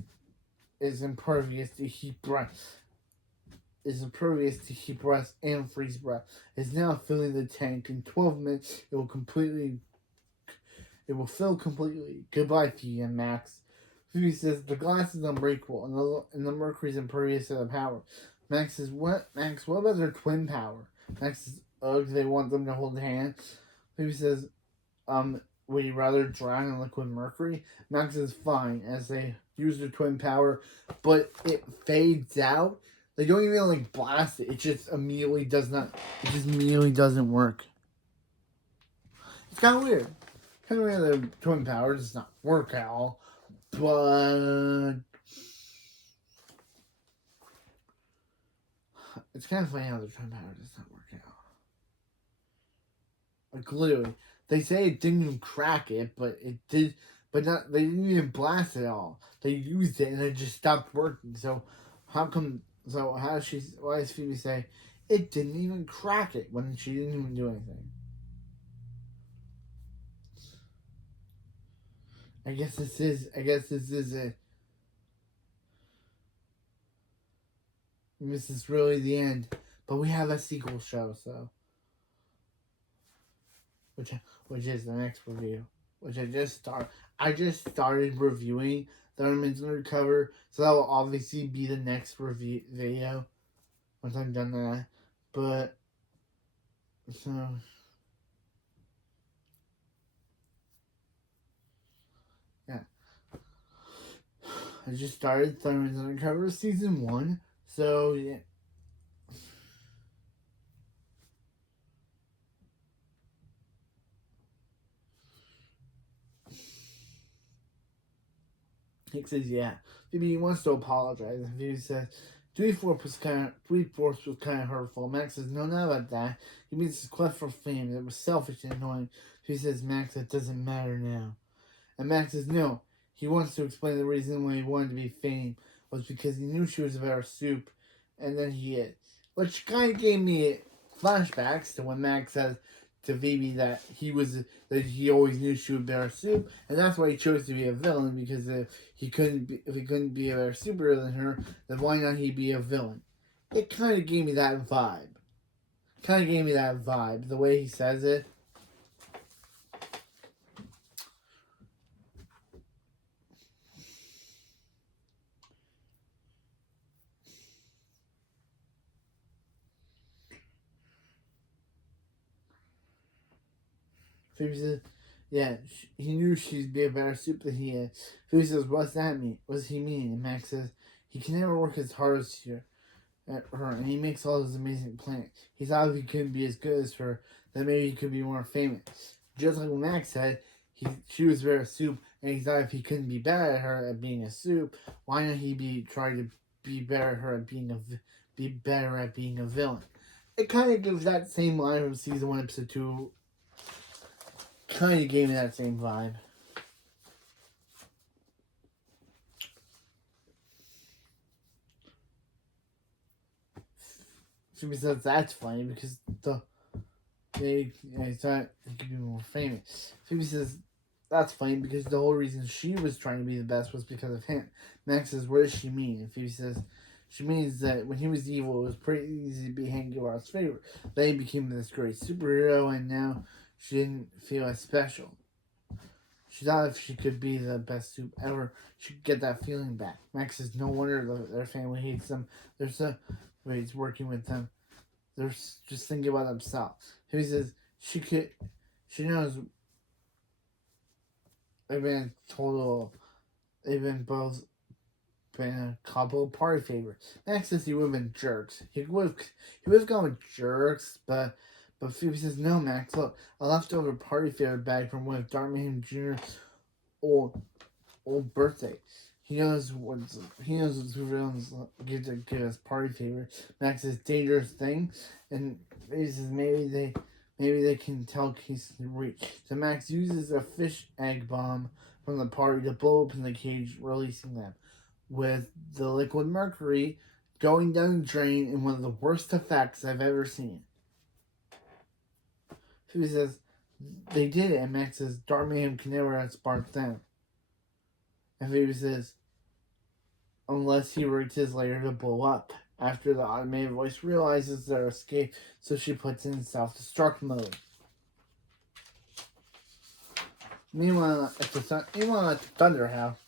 is impervious to heat breath. Is impervious to heat breath and freeze breath. It's now filling the tank. In 12 minutes, it will fill completely. Goodbye, Phoebe and Max. Phoebe says the glass is unbreakable and the mercury is impervious to the power. Max says, "What, Max? What about their twin power?" Max says, "Oh, do they want them to hold hands?" Phoebe says, would you rather drown in liquid mercury?" Max is fine as they use their twin power, but it fades out. They don't even like blast it. It just immediately does not. It just immediately doesn't work. It's kind of weird. Kind of weird. The twin power does not work at all, but it's kind of funny how the twin power does not work out. Like literally, they say it didn't even crack it, but it did. But not. They didn't even blast it all. They used it and it just stopped working. So how come? So how she? Why does Phoebe say it didn't even crack it when she didn't even do anything? I guess this is. I guess this is it. This is really the end. But we have a sequel show, so which which is the next review, which I just started reviewing Thundermans Undercover, so that will obviously be the next review video once I'm done that. But so yeah, I just started Thundermans Undercover season 1. So yeah. He says, yeah. Phoebe wants to apologize. And Phoebe says, three-fourths was kind of hurtful. Max says, no, not about that. He means his quest for fame. It was selfish and annoying. Phoebe says, Max, it doesn't matter now. And Max says, no. He wants to explain the reason why he wanted to be famous was because he knew she was a better soup. And then he is. Which kind of gave me flashbacks to when Max says to Phoebe that he always knew she would be our soup, and that's why he chose to be a villain, because if he couldn't be a better superhero than her, then why not he be a villain? It kind of gave me that vibe. The way he says it. Phoebe says, yeah, he knew she'd be a better soup than he is. Phoebe says, what's that mean? What does he mean? And Max says, he can never work as hard as her, and he makes all those amazing plans. He thought if he couldn't be as good as her, then maybe he could be more famous. Just like what Max said, she was better at soup, and he thought if he couldn't be better at her at being a soup, why not he try to be better at her at be better at being a villain? It kind of gives that same line from season 1, episode 2. Kind of gave me that same vibe. Phoebe says that's funny because he thought he could be more famous. Phoebe says that's funny because the whole reason she was trying to be the best was because of him. Max says, what does she mean? And Phoebe says, she means that when he was evil, it was pretty easy to be Hank Garrett's favorite. Then he became this great superhero, and now she didn't feel as special. She thought if she could be the best soup ever, she could get that feeling back. Max says no wonder their family hates them. They're so he's working with them. They're just thinking about themselves. He says she knows they've been total, they've been both been a couple of party favorites. Max says he would have been jerks. He would have gone with jerks, but Phoebe says, no, Max, look, a leftover party favor bag from one of Dartmouth Jr.'s old birthday. He knows what's everyone's give us party favor. Max's dangerous thing, and he says maybe they can tell Casey to reach. So Max uses a fish egg bomb from the party to blow open the cage, releasing them, with the liquid mercury going down the drain in one of the worst effects I've ever seen. Phoebe says they did it, and Max says Dartmouth can never outsmart them. And Phoebe says, unless he reaches later to blow up. After the automated voice realizes their escape, so she puts in self-destruct mode. Meanwhile, at the Thunder House,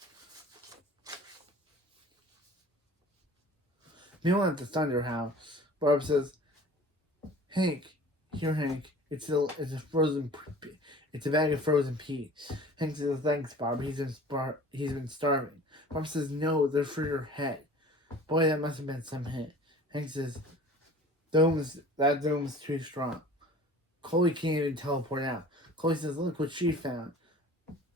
Barb says, Hank, it's a bag of frozen peas. Hank says, thanks, Barb. He's been starving. Barb says, no, they're for your head. Boy, that must have been some hit. Hank says, that dome's too strong. Chloe can't even teleport out. Chloe says, look what she found.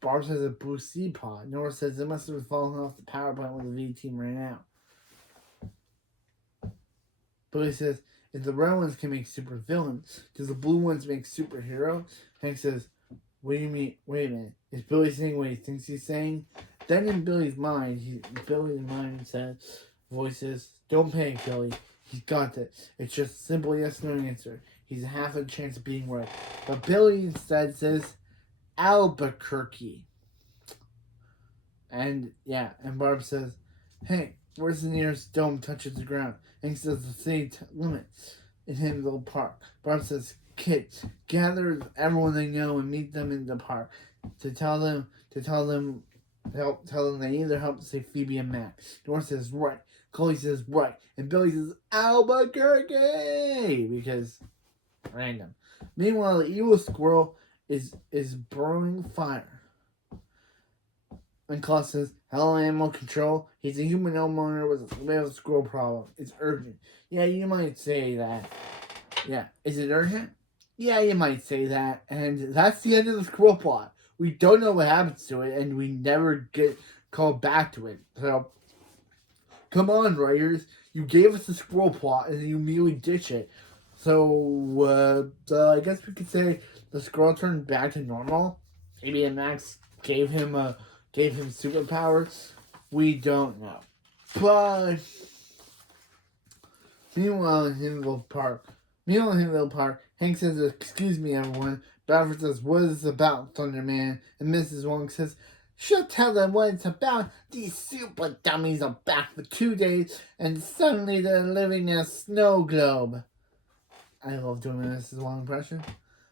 Barb says a blue sea pod. Nora says it must have been falling off the power plant when the V team ran out. Billy says, if the red ones can make super villains, does the blue ones make superheroes? Hank says, what do you mean? Wait a minute. Is Billy saying what he thinks he's saying? Then in Billy's mind says, voices, don't panic, Billy. He's got this. It's just a simple yes-no answer. He's half a chance of being right. But Billy instead says, Albuquerque. And Barb says, hey, where's the nearest dome touches the ground? Hank says the city limit in Hiddenville Park. Barb says, kids, gather everyone they know and meet them in the park to tell them they need their help to save Phoebe and Max. Nora says, right. Chloe says, right. And Billy says, Albuquerque! Because random. Meanwhile, the evil squirrel is burrowing fire. And Claus says, hello, animal control. He's a human homeowner with a squirrel problem. It's urgent. Yeah, you might say that. Yeah. Is it urgent? Yeah, you might say that. And that's the end of the squirrel plot. We don't know what happens to it, and we never get called back to it. So, come on, writers. You gave us the squirrel plot, and then you immediately ditch it. So I guess we could say the squirrel turned back to normal. Maybe Max gave him superpowers. We don't know. But meanwhile in Hiddenville Park, Hank says, excuse me, everyone. Bradford says, what is this about, Thunderman? And Mrs. Wong says, she'll tell them what it's about. These super dummies are back for 2 days, and suddenly they're living in a snow globe. I love doing a Mrs. Wong impression.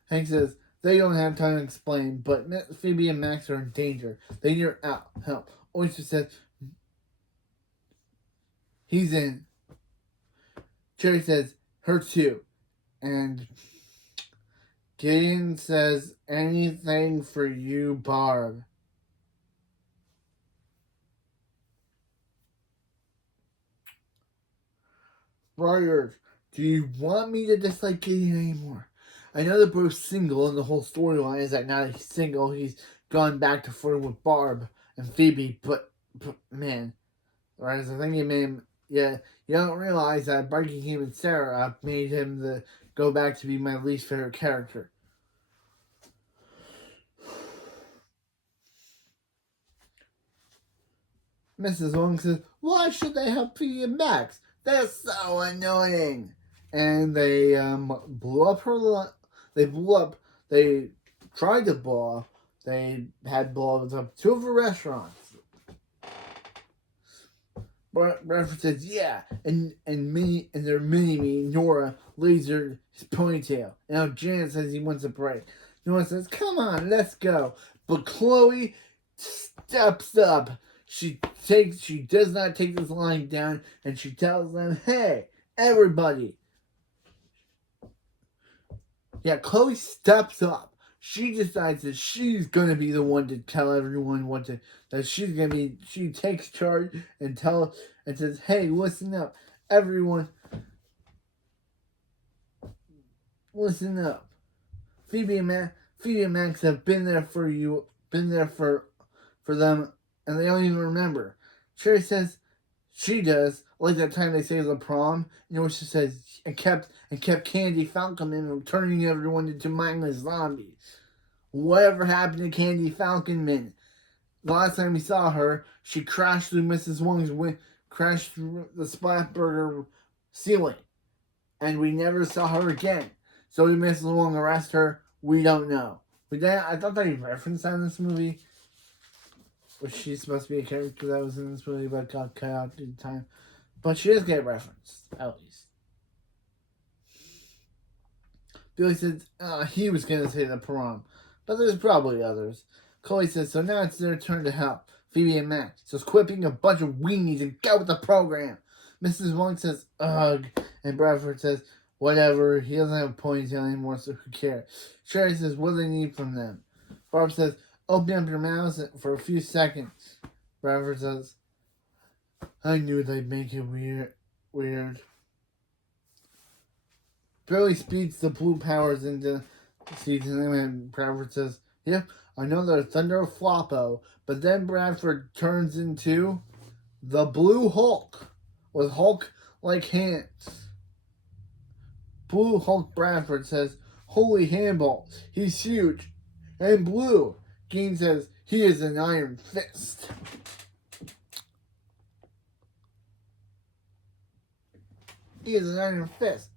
Hank says, they don't have time to explain, but Phoebe and Max are in danger. They need help. Oyster says, he's in. Cherry says, her too. And Gideon says, anything for you, Barb. Warriors, do you want me to dislike Gideon anymore? I know they're both single, and the whole storyline is that now that he's single, he's gone back to flirting with Barb and Phoebe, but man, whereas I think you don't realize that breaking him and Sarah made him go back to be my least favorite character. Mrs. Wong says, why should they help Phoebe and Max? They're so annoying. And they blew up they tried to blow up. They had blown up 2 of her restaurants. Bradford says, yeah, and their mini-me, Nora, lasered his ponytail. And now Janet says he wants a break. Nora says, come on, let's go. But Chloe steps up. She does not take this line down, and she tells them, "Hey, everybody." Yeah, Chloe steps up. She decides that she's gonna be the one to tell everyone that she's gonna be. She takes charge and says, "Hey, listen up, everyone. Listen up. Phoebe and Max have been there for you. Been there for them, and they don't even remember." Sherry says she does, like that time they saved the prom. You know what she says? And kept Candy Falcon in from turning everyone into mindless zombies. Whatever happened to Candy Falcon Man? The last time we saw her, she crashed through Mrs. Wong's crashed through the Splatburger ceiling, and we never saw her again. So did Mrs. Wong arrest her? We don't know. But then I thought they referenced that in this movie. Which she's supposed to be a character that was in this movie but got cut out due to time. But she does get referenced, at least. Billy says he was going to say the prom, but there's probably others. Chloe says, so now it's their turn to help Phoebe and Max. So quit being a bunch of weenies and get with the program. Mrs. Wong says, ugh, and Bradford says, whatever, he doesn't have a ponytail anymore, so who cares? Sherry says, what do they need from them? Barb says, open up your mouths for a few seconds. Bradford says, I knew they'd make it weird. Billy speeds the blue powers into season and Bradford says, yep, I know they're Thunder Floppo, but then Bradford turns into the Blue Hulk with Hulk-like hands. Blue Hulk Bradford says, holy handball, he's huge and blue. Gene says, he is an iron fist. He is an iron fist.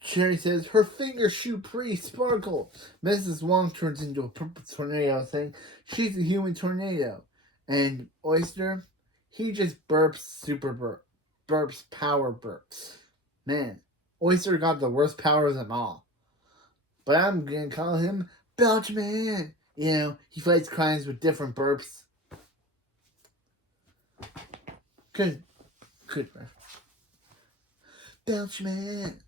Sherry says, her fingers shoot pretty sparkle. Mrs. Wong turns into a purple tornado, saying she's a human tornado. And Oyster, he just burps power burps. Man, Oyster got the worst power of them all. But I'm going to call him Belchman. You know, he fights crimes with different burps. Good burp. Belchman.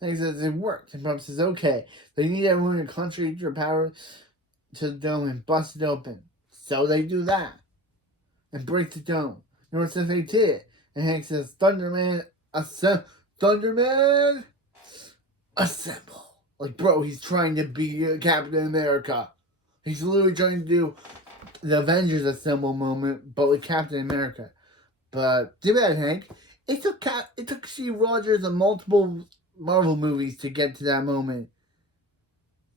And he says, it worked. And Bob says, okay, they need everyone to concentrate your power to the dome and bust it open. So they do that. And break the dome. North says they did it. And Hank says, Thunderman, assemble. Like, bro, he's trying to be Captain America. He's literally trying to do the Avengers assemble moment, but with Captain America. But, too bad, Hank. It took Steve Rogers and multiple Marvel movies to get to that moment.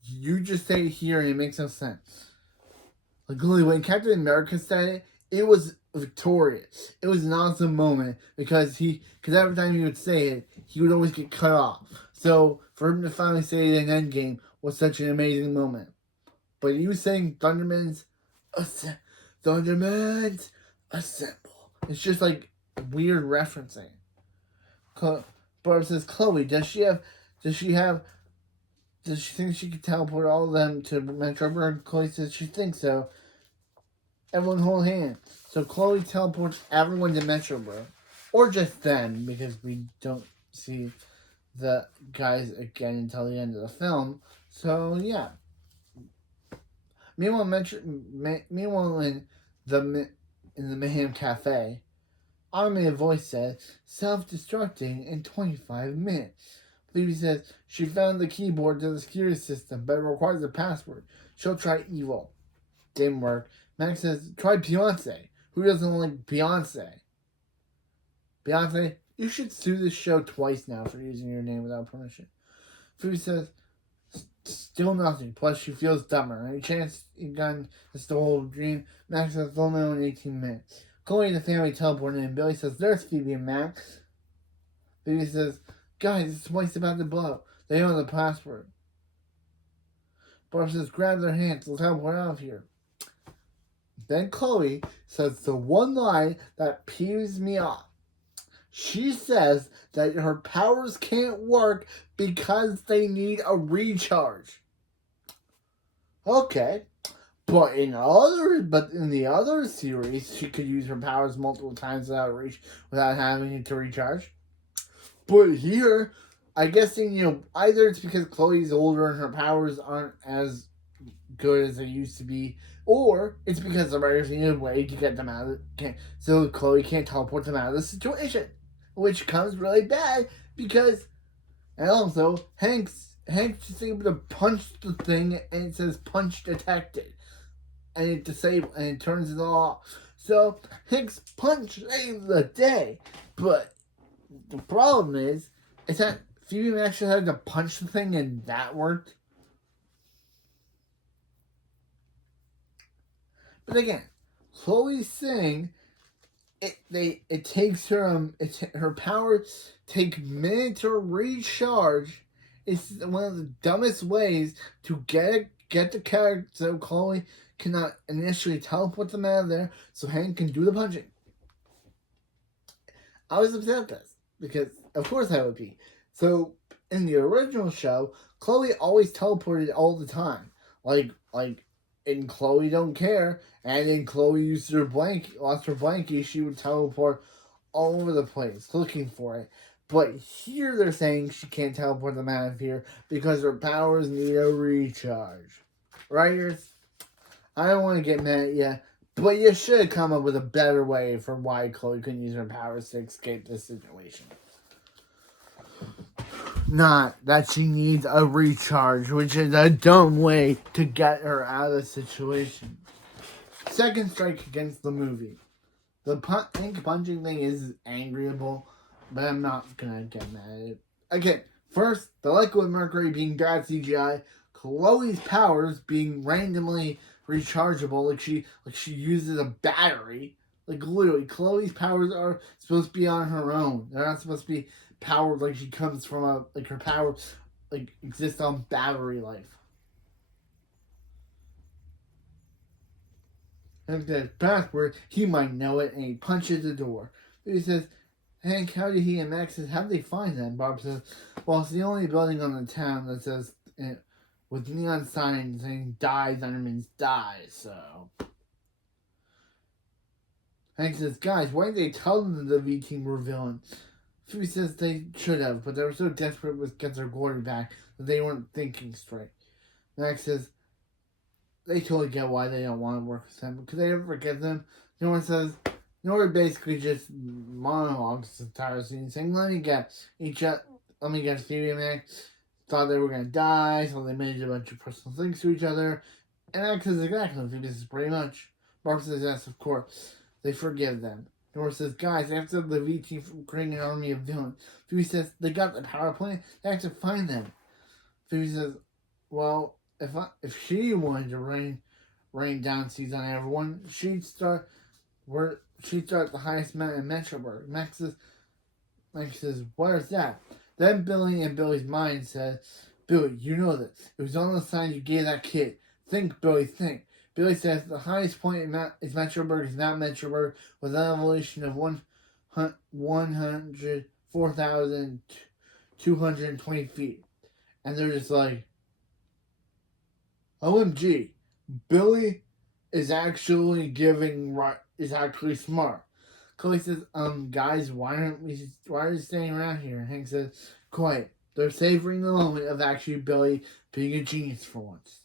You just say it here and it makes no sense. Like, literally, when Captain America said it, it was victorious. It was an awesome moment because every time he would say it, he would always get cut off. So, for him to finally say it in Endgame was such an amazing moment. But you saying Thundermans assemble. It's just like weird referencing. Barb says, Chloe, does she think she could teleport all of them to Metroburg? Chloe says she thinks so. Everyone hold hands. So Chloe teleports everyone to Metroburg. Or just them, because we don't see the guys again until the end of the film. So, yeah. Meanwhile, in the Mayhem Cafe, automated voice says, self-destructing in 25 minutes. Phoebe says she found the keyboard to the security system, but it requires a password. She'll try evil. Didn't work. Max says, try Beyonce. Who doesn't like Beyonce? Beyonce, you should sue this show twice now for using your name without permission. Phoebe says, still nothing. Plus, she feels dumber. Any chance you got this the whole dream? Max says, they'll know in 18 minutes. Chloe and the family teleport in. Billy says, there's Phoebe and Max. Phoebe says, guys, this place about to blow. They know the password. Barb says, grab their hands. Let's teleport out of here. Then Chloe says the one line that peeves me off. She says that her powers can't work because they need a recharge. Okay. But in the other series, she could use her powers multiple times without having to recharge. But here, I guess either it's because Chloe's older and her powers aren't as good as they used to be, or it's because the writers needed a way to get them out of so Chloe can't teleport them out of the situation, which comes really bad because, and also Hank's just able to punch the thing and it says punch detected, and it turns it off. So Hank's punch saved the day, but the problem is that Phoebe actually had to punch the thing and that worked. But again, Chloe's saying it takes her her powers take minutes to recharge. It's one of the dumbest ways to get the character so Chloe cannot initially teleport them out of there so Hank can do the punching. I was upset at this because of course I would be. So in the original show, Chloe always teleported all the time. Like in Chloe Don't Care, and in Chloe lost her blankie, she would teleport all over the place looking for it. But here they're saying she can't teleport them out of here because her powers need a recharge. Writers, I don't want to get mad at you, but you should come up with a better way for why Chloe couldn't use her powers to escape this situation. Not that she needs a recharge, which is a dumb way to get her out of the situation. Second strike against the movie. The ink punching thing is angryable, but I'm not gonna get mad at it. Again, first, the liquid mercury being bad CGI, Chloe's powers being randomly rechargeable, like she uses a battery. Like literally, Chloe's powers are supposed to be on her own. They're not supposed to be powered like she comes from her power exists on battery life. And the password, he might know it, and he punches the door. He says, Hank, how did he and Max says, how did they find them? Barb says, well, it's the only building on the town that says, with neon signs saying, die, thundermans, die, so. Hank says, guys, why didn't they tell them that the V-Team were villains? Phoebe says they should have, but they were so desperate to get their glory back that they weren't thinking straight. Max says, they totally get why they don't want to work with them. Because they ever forget them? Nora basically just monologues the entire scene, saying, let me guess, Phoebe and Max thought they were going to die, so they made a bunch of personal things to each other. And Max says, exactly, Phoebe says, pretty much. Barb says, yes, of course. They forgive them. Nora says, guys, they have to have the V-Team from creating an army of villains. Phoebe says, they got the power plant, they have to find them. Phoebe says, well, if she wanted to rain down seeds on everyone, she'd start the highest mountain in Metroburg. Max says, what is that? Then Billy in Billy's mind says, Billy, you know this. It was on the sign you gave that kid. Think, Billy, think. Billy says the highest point is Metroburg is Mount Metroburg with an elevation of 104,220 feet. And they're just like, OMG, Billy is actually smart. Chloe says, guys, why are you staying around here? And Hank says, quiet. They're savoring the moment of actually Billy being a genius for once.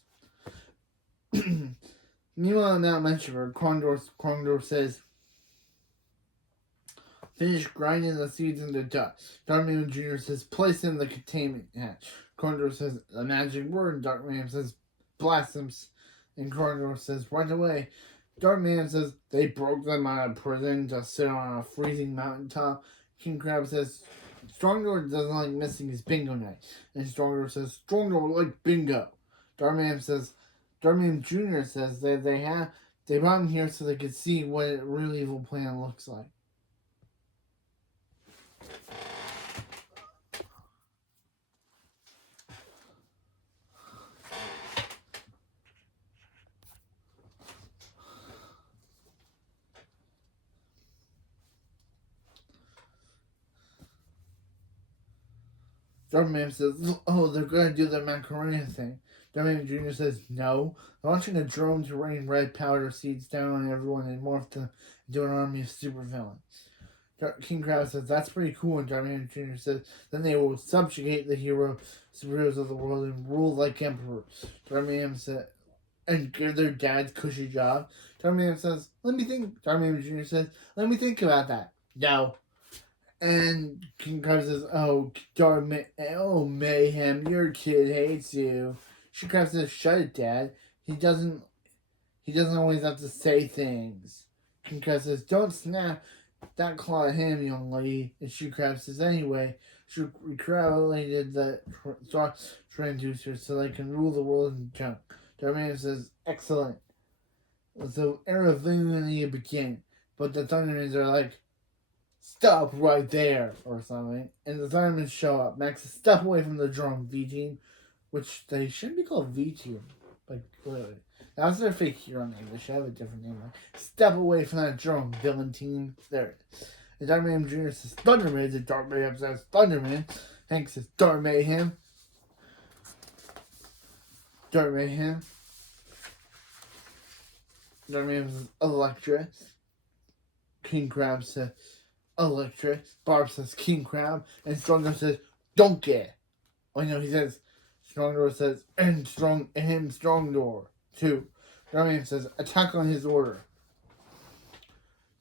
Meanwhile, in Mount Metroburg, Krondor says, finish grinding the seeds into dust. Darkman Jr. says, place in the containment hatch. Krondor says, the magic word. Darkman says, blast them. And Krondor says, right away. Darkman says, they broke them out of prison to sit on a freezing mountaintop. King Crab says, Strongdor doesn't like missing his bingo night. And Strongdor says, Strongdor like bingo. Darkman Jr. says that they brought him here so they could see what a real evil plan looks like. Thunderman says, oh, they're going to do the Macarena thing. Thunderman Jr. says, no. They're launching a drone to rain red powder seeds down on everyone and morph them into an army of supervillains. King Crab says, that's pretty cool. And Thunderman Jr. says, then they will subjugate the superheroes of the world and rule like emperors. Thunderman said, and give their dads cushy job. Thunderman says, let me think. Thunderman Jr. says, let me think about that. No. And King Crab says, oh, Mayhem, your kid hates you. She Crab says, shut it, Dad. He doesn't always have to say things. King Crab says, don't snap that claw at him, young lady. And She Crab says, anyway, she recreated the transducer so they can rule the world in junk. Darman says, excellent. So era of villainy begin. But the Thundermans are like, stop right there, or something. And the Thundermans show up. Max says, step away from the drone, V-Team. Which they shouldn't be called V-Team. Like, literally. That's their fake hero name. They should have a different name. Like, step away from that drone, villain team. There it is. And Darkman Jr. says, Thunderman. And Darkman says, Thunderman. Hank says, Dark Mayhem. Dark Mayhem. Darkman says, Electra. King Crab says, Electra. Barb says, King Crab. And Stronger says, Donkey. Oh, no, he says, Strongdoor says, and Strongdoor. 2. Darkman says, attack on his order.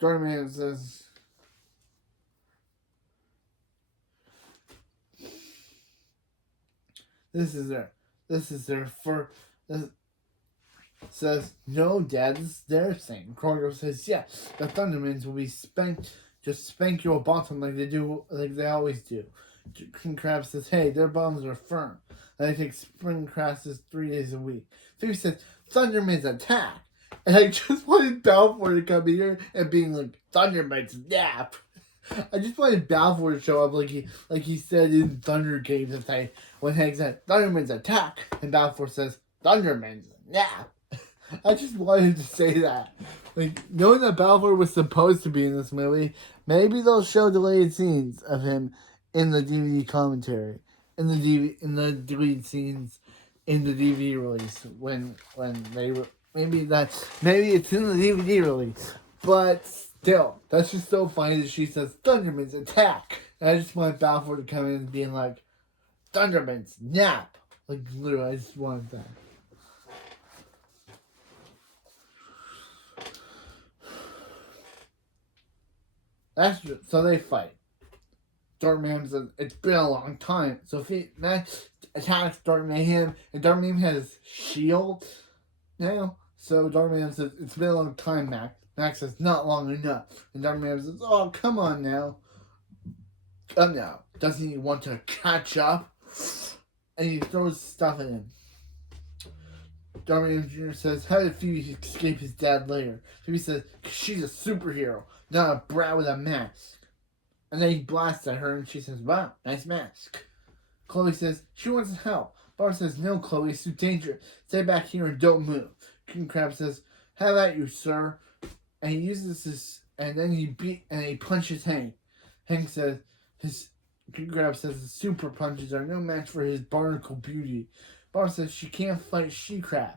Darkman says, this is their first. Says, no, Dad, this is their thing. Krogor says, yeah, the Thundermans will be spanked, just spank your bottom like they always do. King Crab says, hey, their bottoms are firm. And they take spring classes 3 days a week. Phoebe says, Thundermans attack. And I just wanted Balfour to come here and being like, Thundermans nap. I just wanted Balfour to show up like he said in Thunder Games when Hank said, Thundermans attack. And Balfour says, Thundermans nap. I just wanted to say that. Like, knowing that Balfour was supposed to be in this movie, maybe they'll show delayed scenes of him in the DVD commentary. In the deleted scenes in the DVD release when they were maybe it's in the DVD release, but still, that's just so funny that she says Thundermans attack. And I just want Balfour to come in and being like, Thundermans nap. Like, literally, I just wanted that. That's true. So they fight. Darkman says, it's been a long time. So Max attacks Dark Mayhem, and Dark Mayhem has shield now. So Darkman says, it's been a long time, Max. Max says, not long enough. And Darkman says, oh, come on now. Come now. Doesn't he want to catch up? And he throws stuff at him. Darkman Jr. says, how did Phoebe escape his dad later? Phoebe says, she's a superhero, not a brat with a mask. And then he blasts at her, and she says, wow, nice mask. Chloe says, she wants help. Bart says, no, Chloe, it's too dangerous. Stay back here and don't move. King Crab says, how about you, sir? And he uses this, and then he punches Hank. Hank says, King Crab says, the super punches are no match for his barnacle beauty. Bart says, she can't fight She-Crab.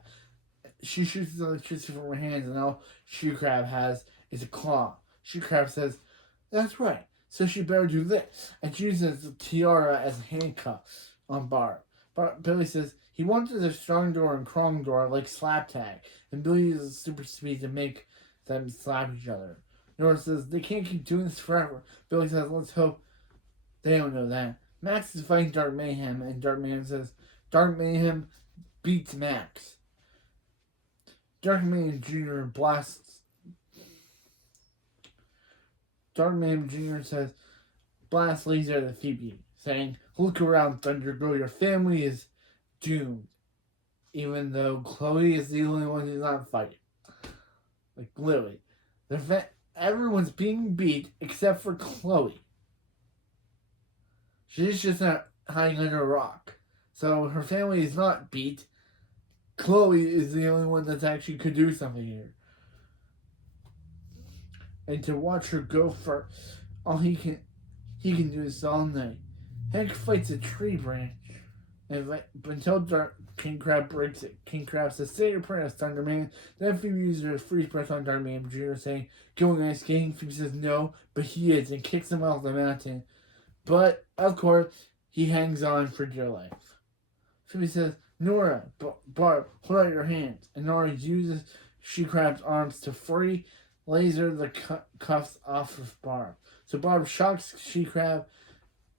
She shoots the electricity from her hands, and all She-Crab has is a claw. She-Crab says, that's right. So she better do this. And she uses the tiara as a handcuff on Bart. Billy says, he wanted a strong door and Krong door like slap tag. And Billy uses super speed to make them slap each other. Nora says, they can't keep doing this forever. Billy says, let's hope they don't know that. Max is fighting Dark Mayhem, and Dark Mayhem says, Dark Mayhem beats Max. Dark Mayhem Jr. blasts. Dark Mayhem Jr. says, blast laser at Phoebe, saying, look around, Thunder Girl, your family is doomed. Even though Chloe is the only one who's not fighting. Like, literally. Everyone's being beat except for Chloe. She's just not hiding under a rock. So her family is not beat. Chloe is the only one that actually could do something here. And to watch her go for all he can do this all night. Hank fights a tree branch, until King Crab breaks it. King Crab says, "Say your prayers, Thunderman." Then Phoebe uses her freeze breath on Thunderman Jr., saying, "Going ice skating?" Phoebe says, "No," but he is, and kicks him off the mountain. But, of course, he hangs on for dear life. Phoebe says, "Nora, Barb, hold out your hands." And Nora uses She Crab's arms to free laser the cuffs off of Barb. So Barb shocks She Crab,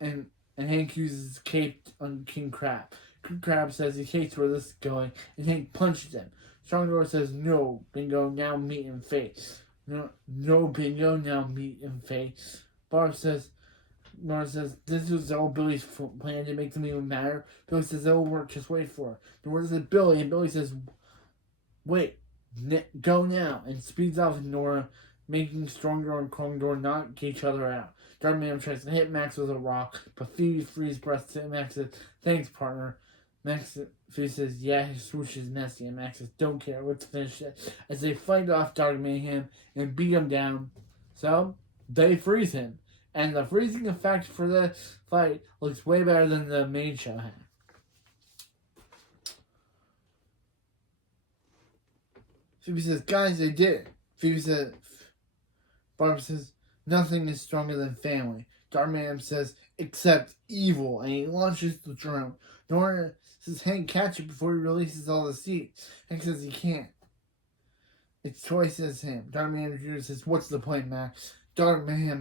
and Hank uses his cape on King Crab. King Crab says he hates where this is going, and Hank punches him. Strong Nora says, "No, Bingo, now meet in fate." No, Bingo, now meet in fate. Nora says, "This was all Billy's plan to make them even madder." Billy says, "It'll work, just wait for it." Nora says, "Billy," and Billy says, "Wait, go now," and speeds off with Nora, making Stronger and Krongdor knock each other out. Darkman tries to hit Max with a rock, but Phoebe frees breath to Max says, "Thanks, partner." Phoebe says, "Yeah, his swoosh is messy," and Max says, "Don't care, let's finish it," as they fight off Dark Mayhem and beat him down. So, they freeze him. And the freezing effect for this fight looks way better than the main show had. Phoebe says, "Guys, they did it." Phoebe says, Barb says, "Nothing is stronger than family." Darkman says, "Except evil," and he launches the drone. Nora says, "Hank, catch it before he releases all the seeds." Hank says he can't. It's choice as him. Darkman Jr. says, "What's the point, Max?" Darkman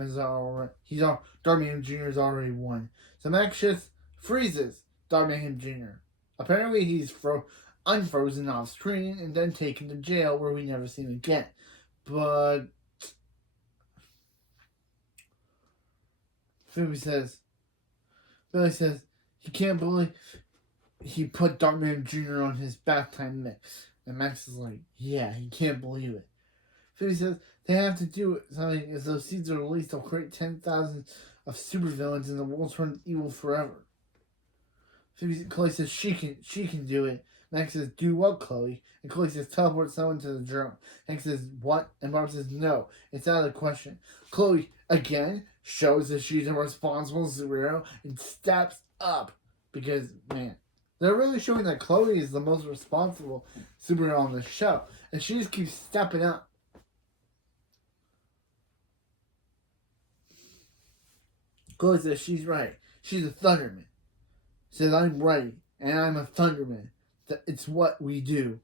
Jr. has already won. So Max just freezes Darkman Jr. Apparently he's unfrozen off screen and then taken to jail where we never see him again. But Billy says he can't believe he put Darkman Jr. on his bath time mix. And Max is like, "Yeah, he can't believe it." Phoebe says they have to do something, as those seeds are released, they'll create 10,000 of supervillains and the world turns evil forever. Chloe says she can do it. Max says, "Do what, Chloe?" And Chloe says, "Teleport someone to the drone." Hank says, "What?" And Barb says, "No, it's out of the question." Chloe, again, shows that she's a responsible superhero and steps up. Because, man, they're really showing that Chloe is the most responsible superhero on the show. And she just keeps stepping up. Chloe says she's right. She's a Thunderman. Says, "I'm right, and I'm a Thunderman. It's what we do."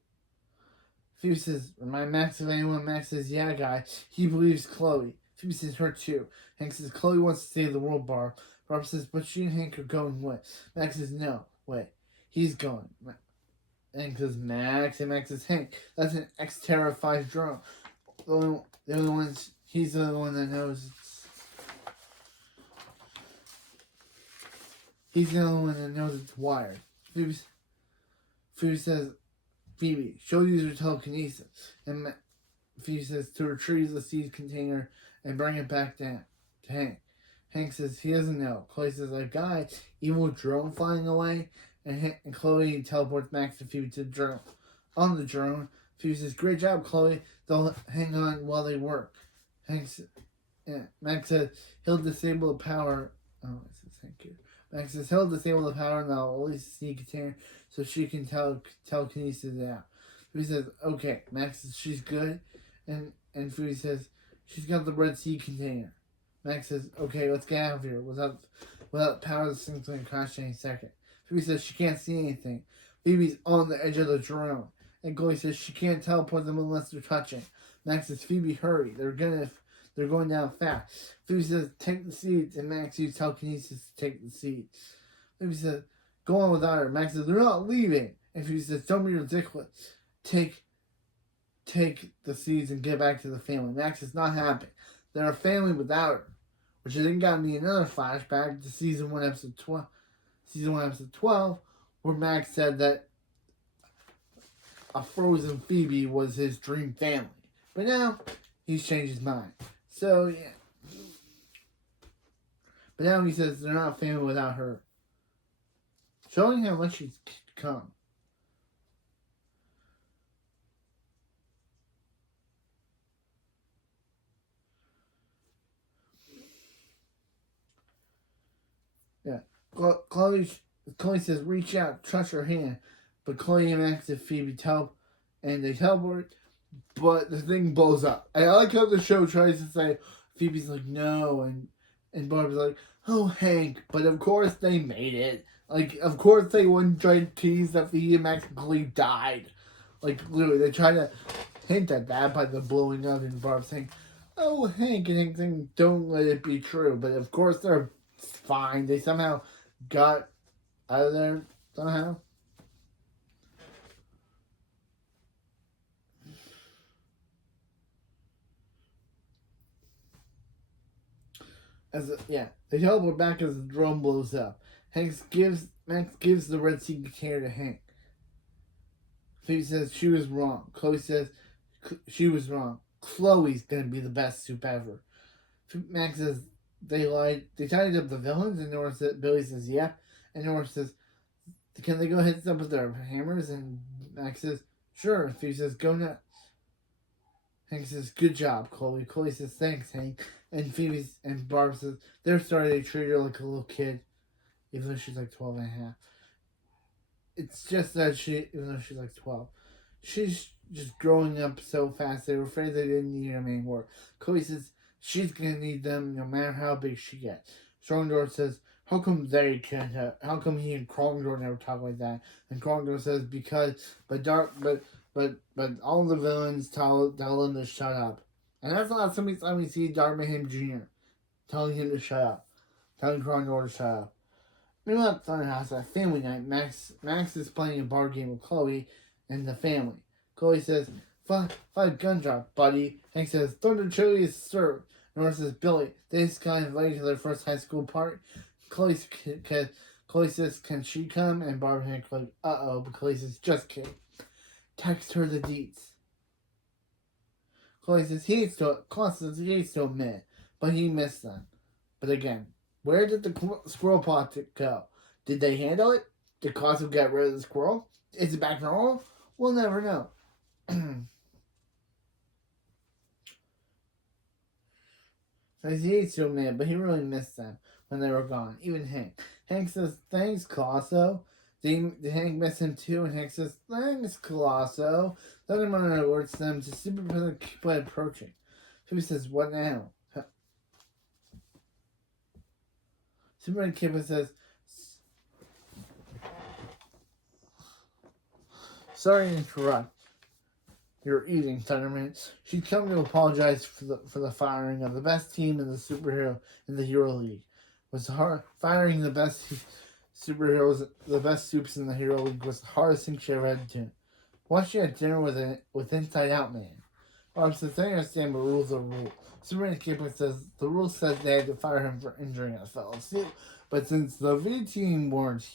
Phoebe says, "Remind Max of anyone?" Max says, "Yeah, guy." He believes Chloe. Phoebe says, "Her too." Hank says, "Chloe wants to save the world, Barb." Barb says, "But she and Hank are going with." Max says, "No, wait. He's going." Hank says, "Max," and Max says, "Hank, that's an X-Terra 5 drone. He's the only one that knows He's the only one that knows it's wired." Phoebe says, "Phoebe, show user telekinesis." And Phoebe says, "To retrieve the seed container and bring it back down to Hank." Hank says he doesn't know. Chloe says, "A guy, evil drone flying away." And Chloe teleports Max and Phoebe to the drone. On the drone, Phoebe says, "Great job, Chloe. They'll hang on while they work." Max says he'll disable the power. Oh, it says thank you. Max says he'll disable the power and they'll release the seed container so she can telekinesis it out. Phoebe says, "Okay." Max says she's good. And Phoebe says she's got the red seed container. Max says, "Okay, let's get out of here. Without power, this thing's going to crash any second." Phoebe says she can't see anything. Phoebe's on the edge of the drone. And Chloe says she can't teleport them unless they're touching. Max says, "Phoebe, hurry. They're going down fast." Phoebe says, "Take the seeds," and Max uses telekinesis to take the seeds. Phoebe says, "Go on without her." Max says, "They're not leaving." And Phoebe says, "Don't be ridiculous. Take the seeds and get back to the family." Max is not happy. They're a family without her. Which then got me another flashback to season 1, episode 12, where Max said that a frozen Phoebe was his dream family. But now, he's changed his mind. So, yeah. But now he says they're not a family without her. Showing how much she's come. Yeah. Chloe says, reach out, touch her hand. But Chloe and Max and Phoebe help, and they teleport, but the thing blows up. I like how the show tries to say, Phoebe's like, no, and Barb's like, oh, Hank. But of course they made it. Like, of course they wouldn't try to tease that Phoebe and Max and Chloe died. Like, literally, they try to hint at that by the blowing up and Barb saying, oh, Hank, and Hank saying, don't let it be true. But of course they're fine. They somehow got out of there, somehow. They teleport back as the drone blows up. Max gives the Red Sea container to Hank. Phoebe says she was wrong. Chloe says she was wrong. Chloe's gonna be the best soup ever. Max says they lied. They tied up the villains, and Billy says yeah. And Nora says, can they go hit them with their hammers? And Max says sure. And Phoebe says go nuts. Hank says, good job, Chloe. Chloe says, thanks, Hank. And Barb says, they're starting to treat her like a little kid, even though she's like 12 and a half. It's just that even though she's like 12, she's just growing up so fast. They were afraid they didn't need them anymore. Chloe says, she's going to need them no matter how big she gets. Strongdoor says, how come they can't how come he and Krongdor never talk like that? And Krongdor says, because, but all the villains tell him to shut up. And that's not time we see Darth Mayhem Jr. telling him to shut up. Telling Krongdor to shut up. Meanwhile at Thunderhouse at family night, Max is playing a board game with Chloe and the family. Chloe says, five gun drop, buddy. Hank says, Thunder Chili is served. Nora says, Billy, they just got invited to their first high school party. Chloe says, can she come? And Barb and Hank are like, uh-oh. But Chloe says, just kidding. Text her the deets. Chloe says he hates to admit, but he missed them. But again, where did the squirrel pot go? Did they handle it? Did Cosmo get rid of the squirrel? Is it back normal? We'll never know. So he hates to admit, but he really missed them when they were gone. Even Hank. Hank says, thanks, Colosso. Hank miss him too, and Hank says, thanks, Colosso. Thunderman alerts them to Super keep approaching. Phoebe says, what now? Superman Kipper says, sorry to interrupt. You're eating, Thunderman. She'd come to apologize for the firing of the best team in the Hero League. Firing the best superheroes, the best soups in the Hero League was the hardest thing she ever had to do. Once she had dinner with Inside Out Man. Barb says, I understand, but rules are rules. Superman Kipper says the rule says they had to fire him for injuring a fellow suit. But since the V team weren't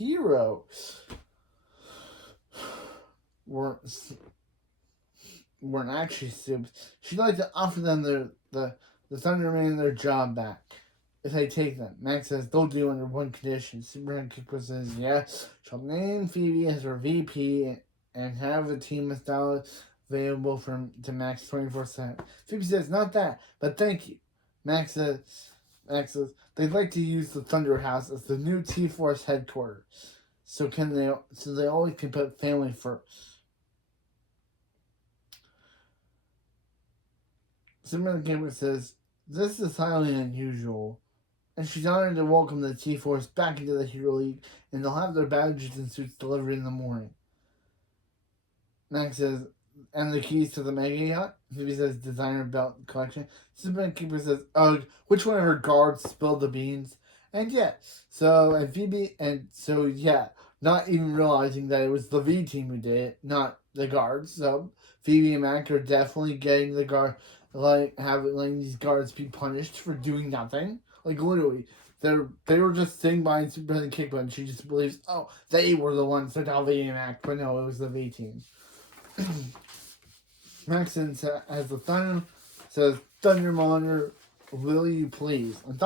actually soups, she'd like to offer them the Thunderman their job back if they take them. Max says they'll do under one condition. Superman Kipper says yes. She'll name Phoebe as her VP and have the team installed available to Max 24/7. Phoebe says not that, but thank you. Max says they'd like to use the Thunder House as the new T-Force headquarters. So they always can put family first. Superman Kipper says this is highly unusual, and she's honored to welcome the T-Force back into the Hero League, and they'll have their badges and suits delivered in the morning. Max says, and the keys to the Mega Yacht? Phoebe says, designer belt collection. Superman Keeper says, ugh, which one of her guards spilled the beans? And yeah, not even realizing that it was the V team who did it, not the guards. So Phoebe and Mac are definitely getting the guard, letting these guards be punished for doing nothing. Like literally, they were just sitting by and Superman kick and she just believes, oh, they were the ones that tell V and Mac, but no, it was the V team. Max has the Thunder says, Thunder Monitor, will you please? And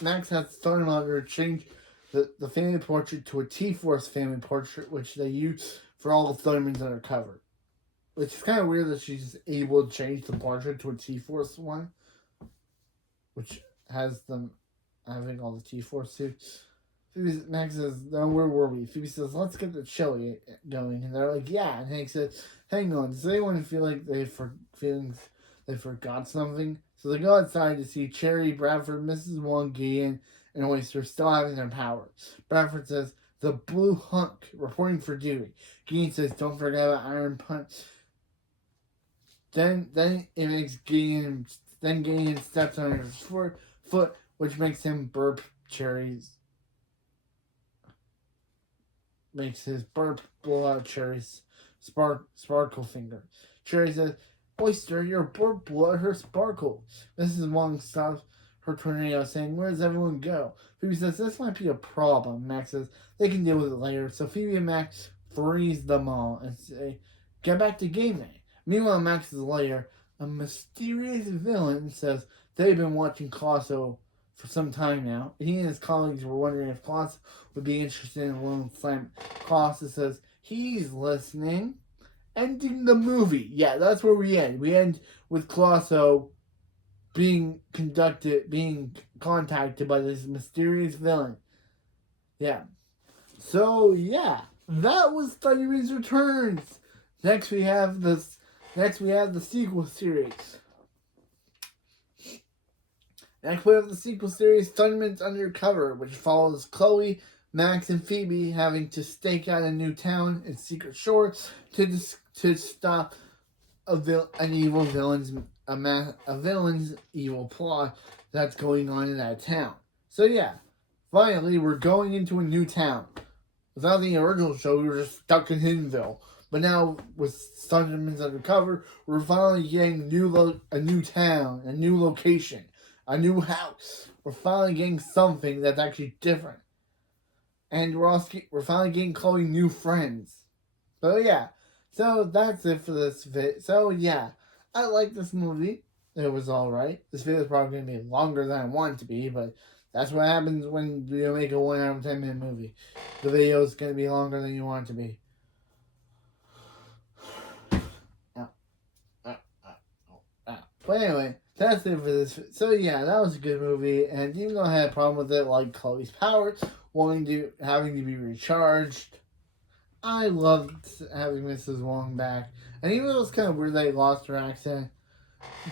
Max has Thunder Monitor change the family portrait to a T-Force family portrait, which they use for all the Thundermans that are covered. Which is kind of weird that she's able to change the portrait to a T-Force one, which has them having all the T-Force suits. Max says, no, where were we? Phoebe says, let's get the chili going. And they're like, yeah. And Hank says, hang on, does anyone feel like they forgot something? So they go outside to see Cherry, Bradford, Mrs. Wong, Gideon, and Oyster still having their power. Bradford says, the blue hunk reporting for duty. Gideon says, don't forget about Iron Punch. Then it makes Gideon steps on his foot, which makes him burp Cherry's. Makes his burp blow out Cherry's sparkle finger. Cherry says, Oyster, your burp blew out her sparkle. Mrs. Wong stops her tornado, saying, where does everyone go? Phoebe says, this might be a problem. Max says, they can deal with it later. So Phoebe and Max freeze them all and say, get back to game day. Meanwhile, Max's lair, a mysterious villain says they've been watching Colosso for some time now. He and his colleagues were wondering if Colosso would be interested in a lone slam. Colosso says he's listening. Ending the movie. Yeah, that's where we end. We end with Colosso being contacted by this mysterious villain. Yeah. So, yeah. That was Thundermans Returns. Next we have the sequel series. Next we have the sequel series, Thundermans Undercover, which follows Chloe, Max, and Phoebe having to stake out a new town in Secret Shore to stop a villain's evil plot that's going on in that town. So yeah, finally we're going into a new town. Without the original show, we were just stuck in Hiddenville. But now, with Thundermans Undercover, we're finally getting a new town, a new location, a new house. We're finally getting something that's actually different. And we're finally getting Chloe new friends. So yeah, so that's it for this vid. So yeah, I like this movie. It was alright. This video is probably going to be longer than I want it to be, but that's what happens when you make a 1 hour and 10 minute movie. The video is going to be longer than you want it to be. But anyway, that's it for this. So yeah, that was a good movie, and even though I had a problem with it, like Chloe's power, having to be recharged, I loved having Mrs. Wong back. And even though it was kind of weird they lost her accent,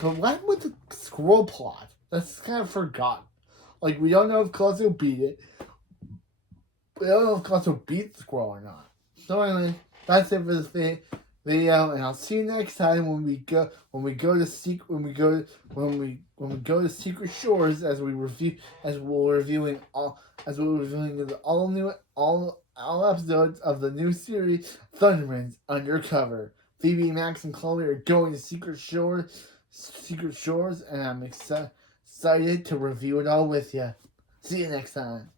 but what with the squirrel plot? That's kind of forgotten. Like, we don't know if Colosso beat it. We don't know if Colosso beat the squirrel or not. So anyway, that's it for this video, and I'll see you next time when we go to Secret Shores as we're reviewing all episodes of the new series Thundermans Undercover. Phoebe, Max, and Chloe are going to Secret Shores, and I'm excited to review it all with you. See you next time.